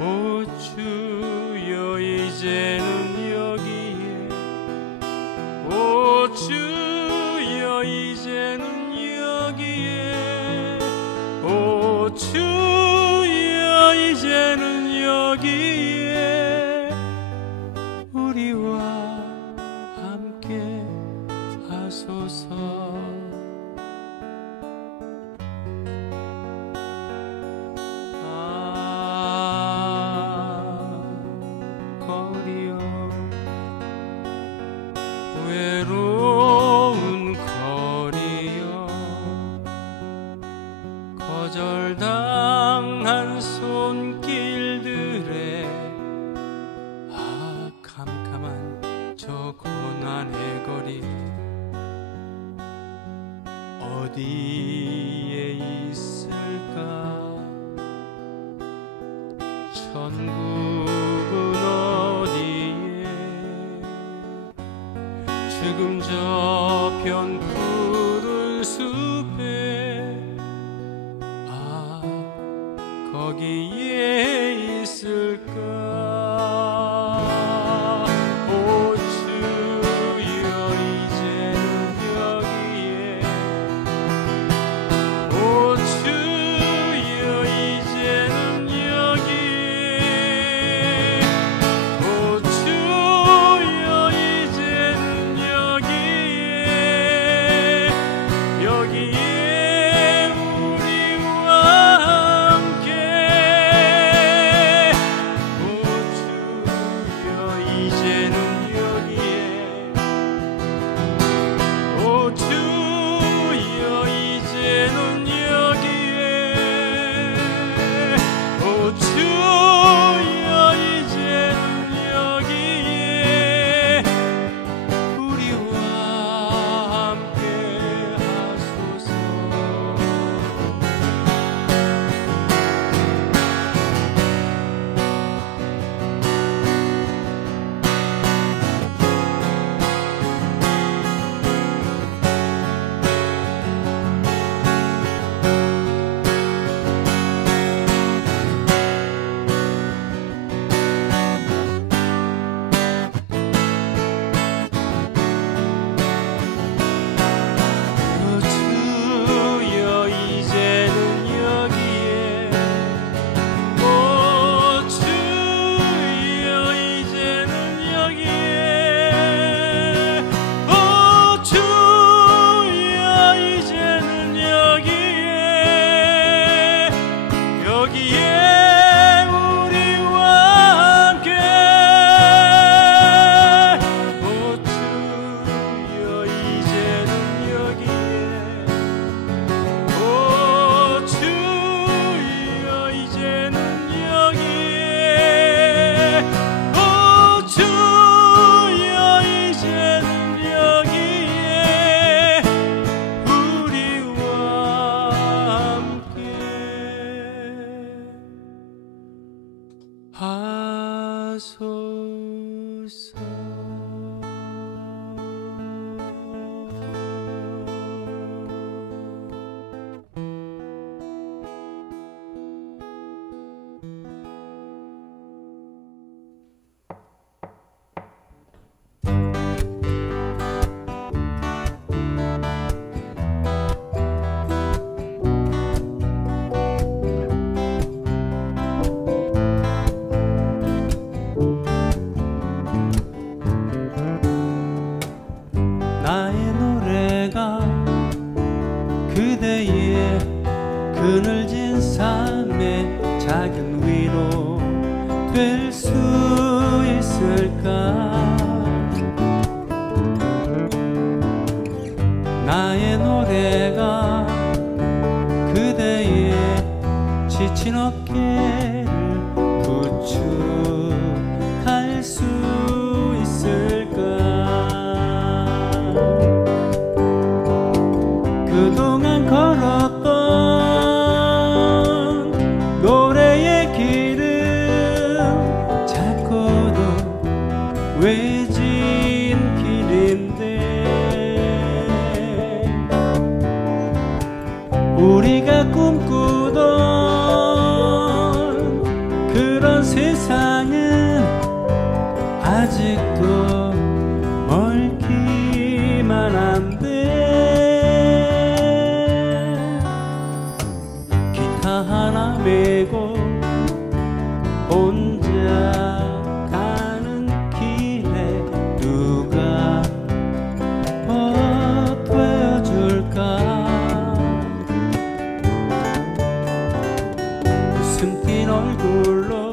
오 주여 이제는 여기에, 오 주여 이제는 여기에, 오 주여 이제는 여기에 우리와 함께 하소서. 거리여 외로운 거리여, 거절당한 손길들에 캄캄한 저 고난의 거리, 어디에 있을까? 천국은 어디에? 죽음 저편 푸른 숲에 거기에 있을까? 오 주여 이제는 여기에, 오 주여 이제는 여기에, 오 주여 이제는 여기에, 하소서. 나의 노래가 그대의 그늘진 삶의 작은 위로 될 수 있을까? 나의 노래가 그대의 지친 어깨를 부축할 수 있을까? 그동안 걸었던 노래의 길은 작고도 외진 길인데 우리가 꿈꾸던 그런 세상은 아직도 멀기만 한데 기타 하나 메고 혼자 가는 길에 누가 버텨줄까? 웃음 띤 얼굴로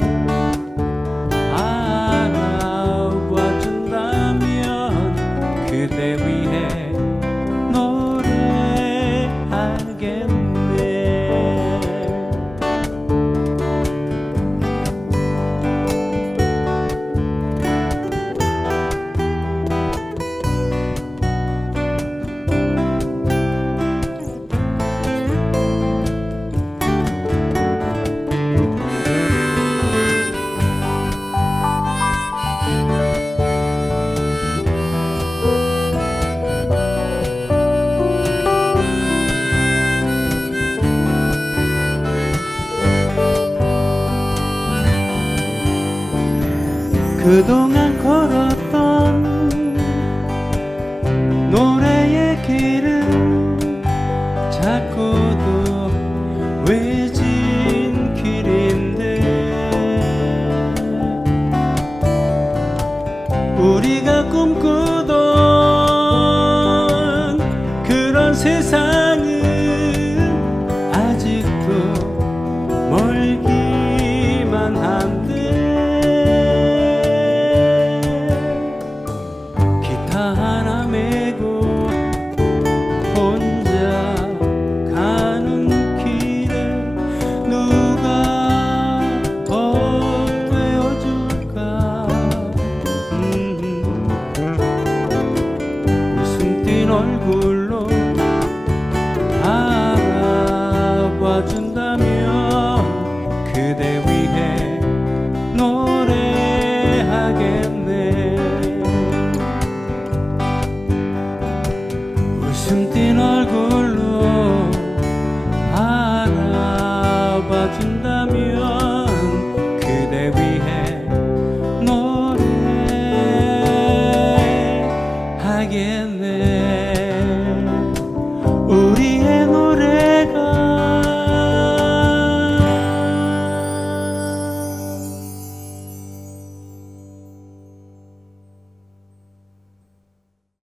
알아봐준다면 그대 위해 노래하겠네. 그동안 걸었던 노래의 길은 작고도 외진 길인데 우리가 꿈꾸는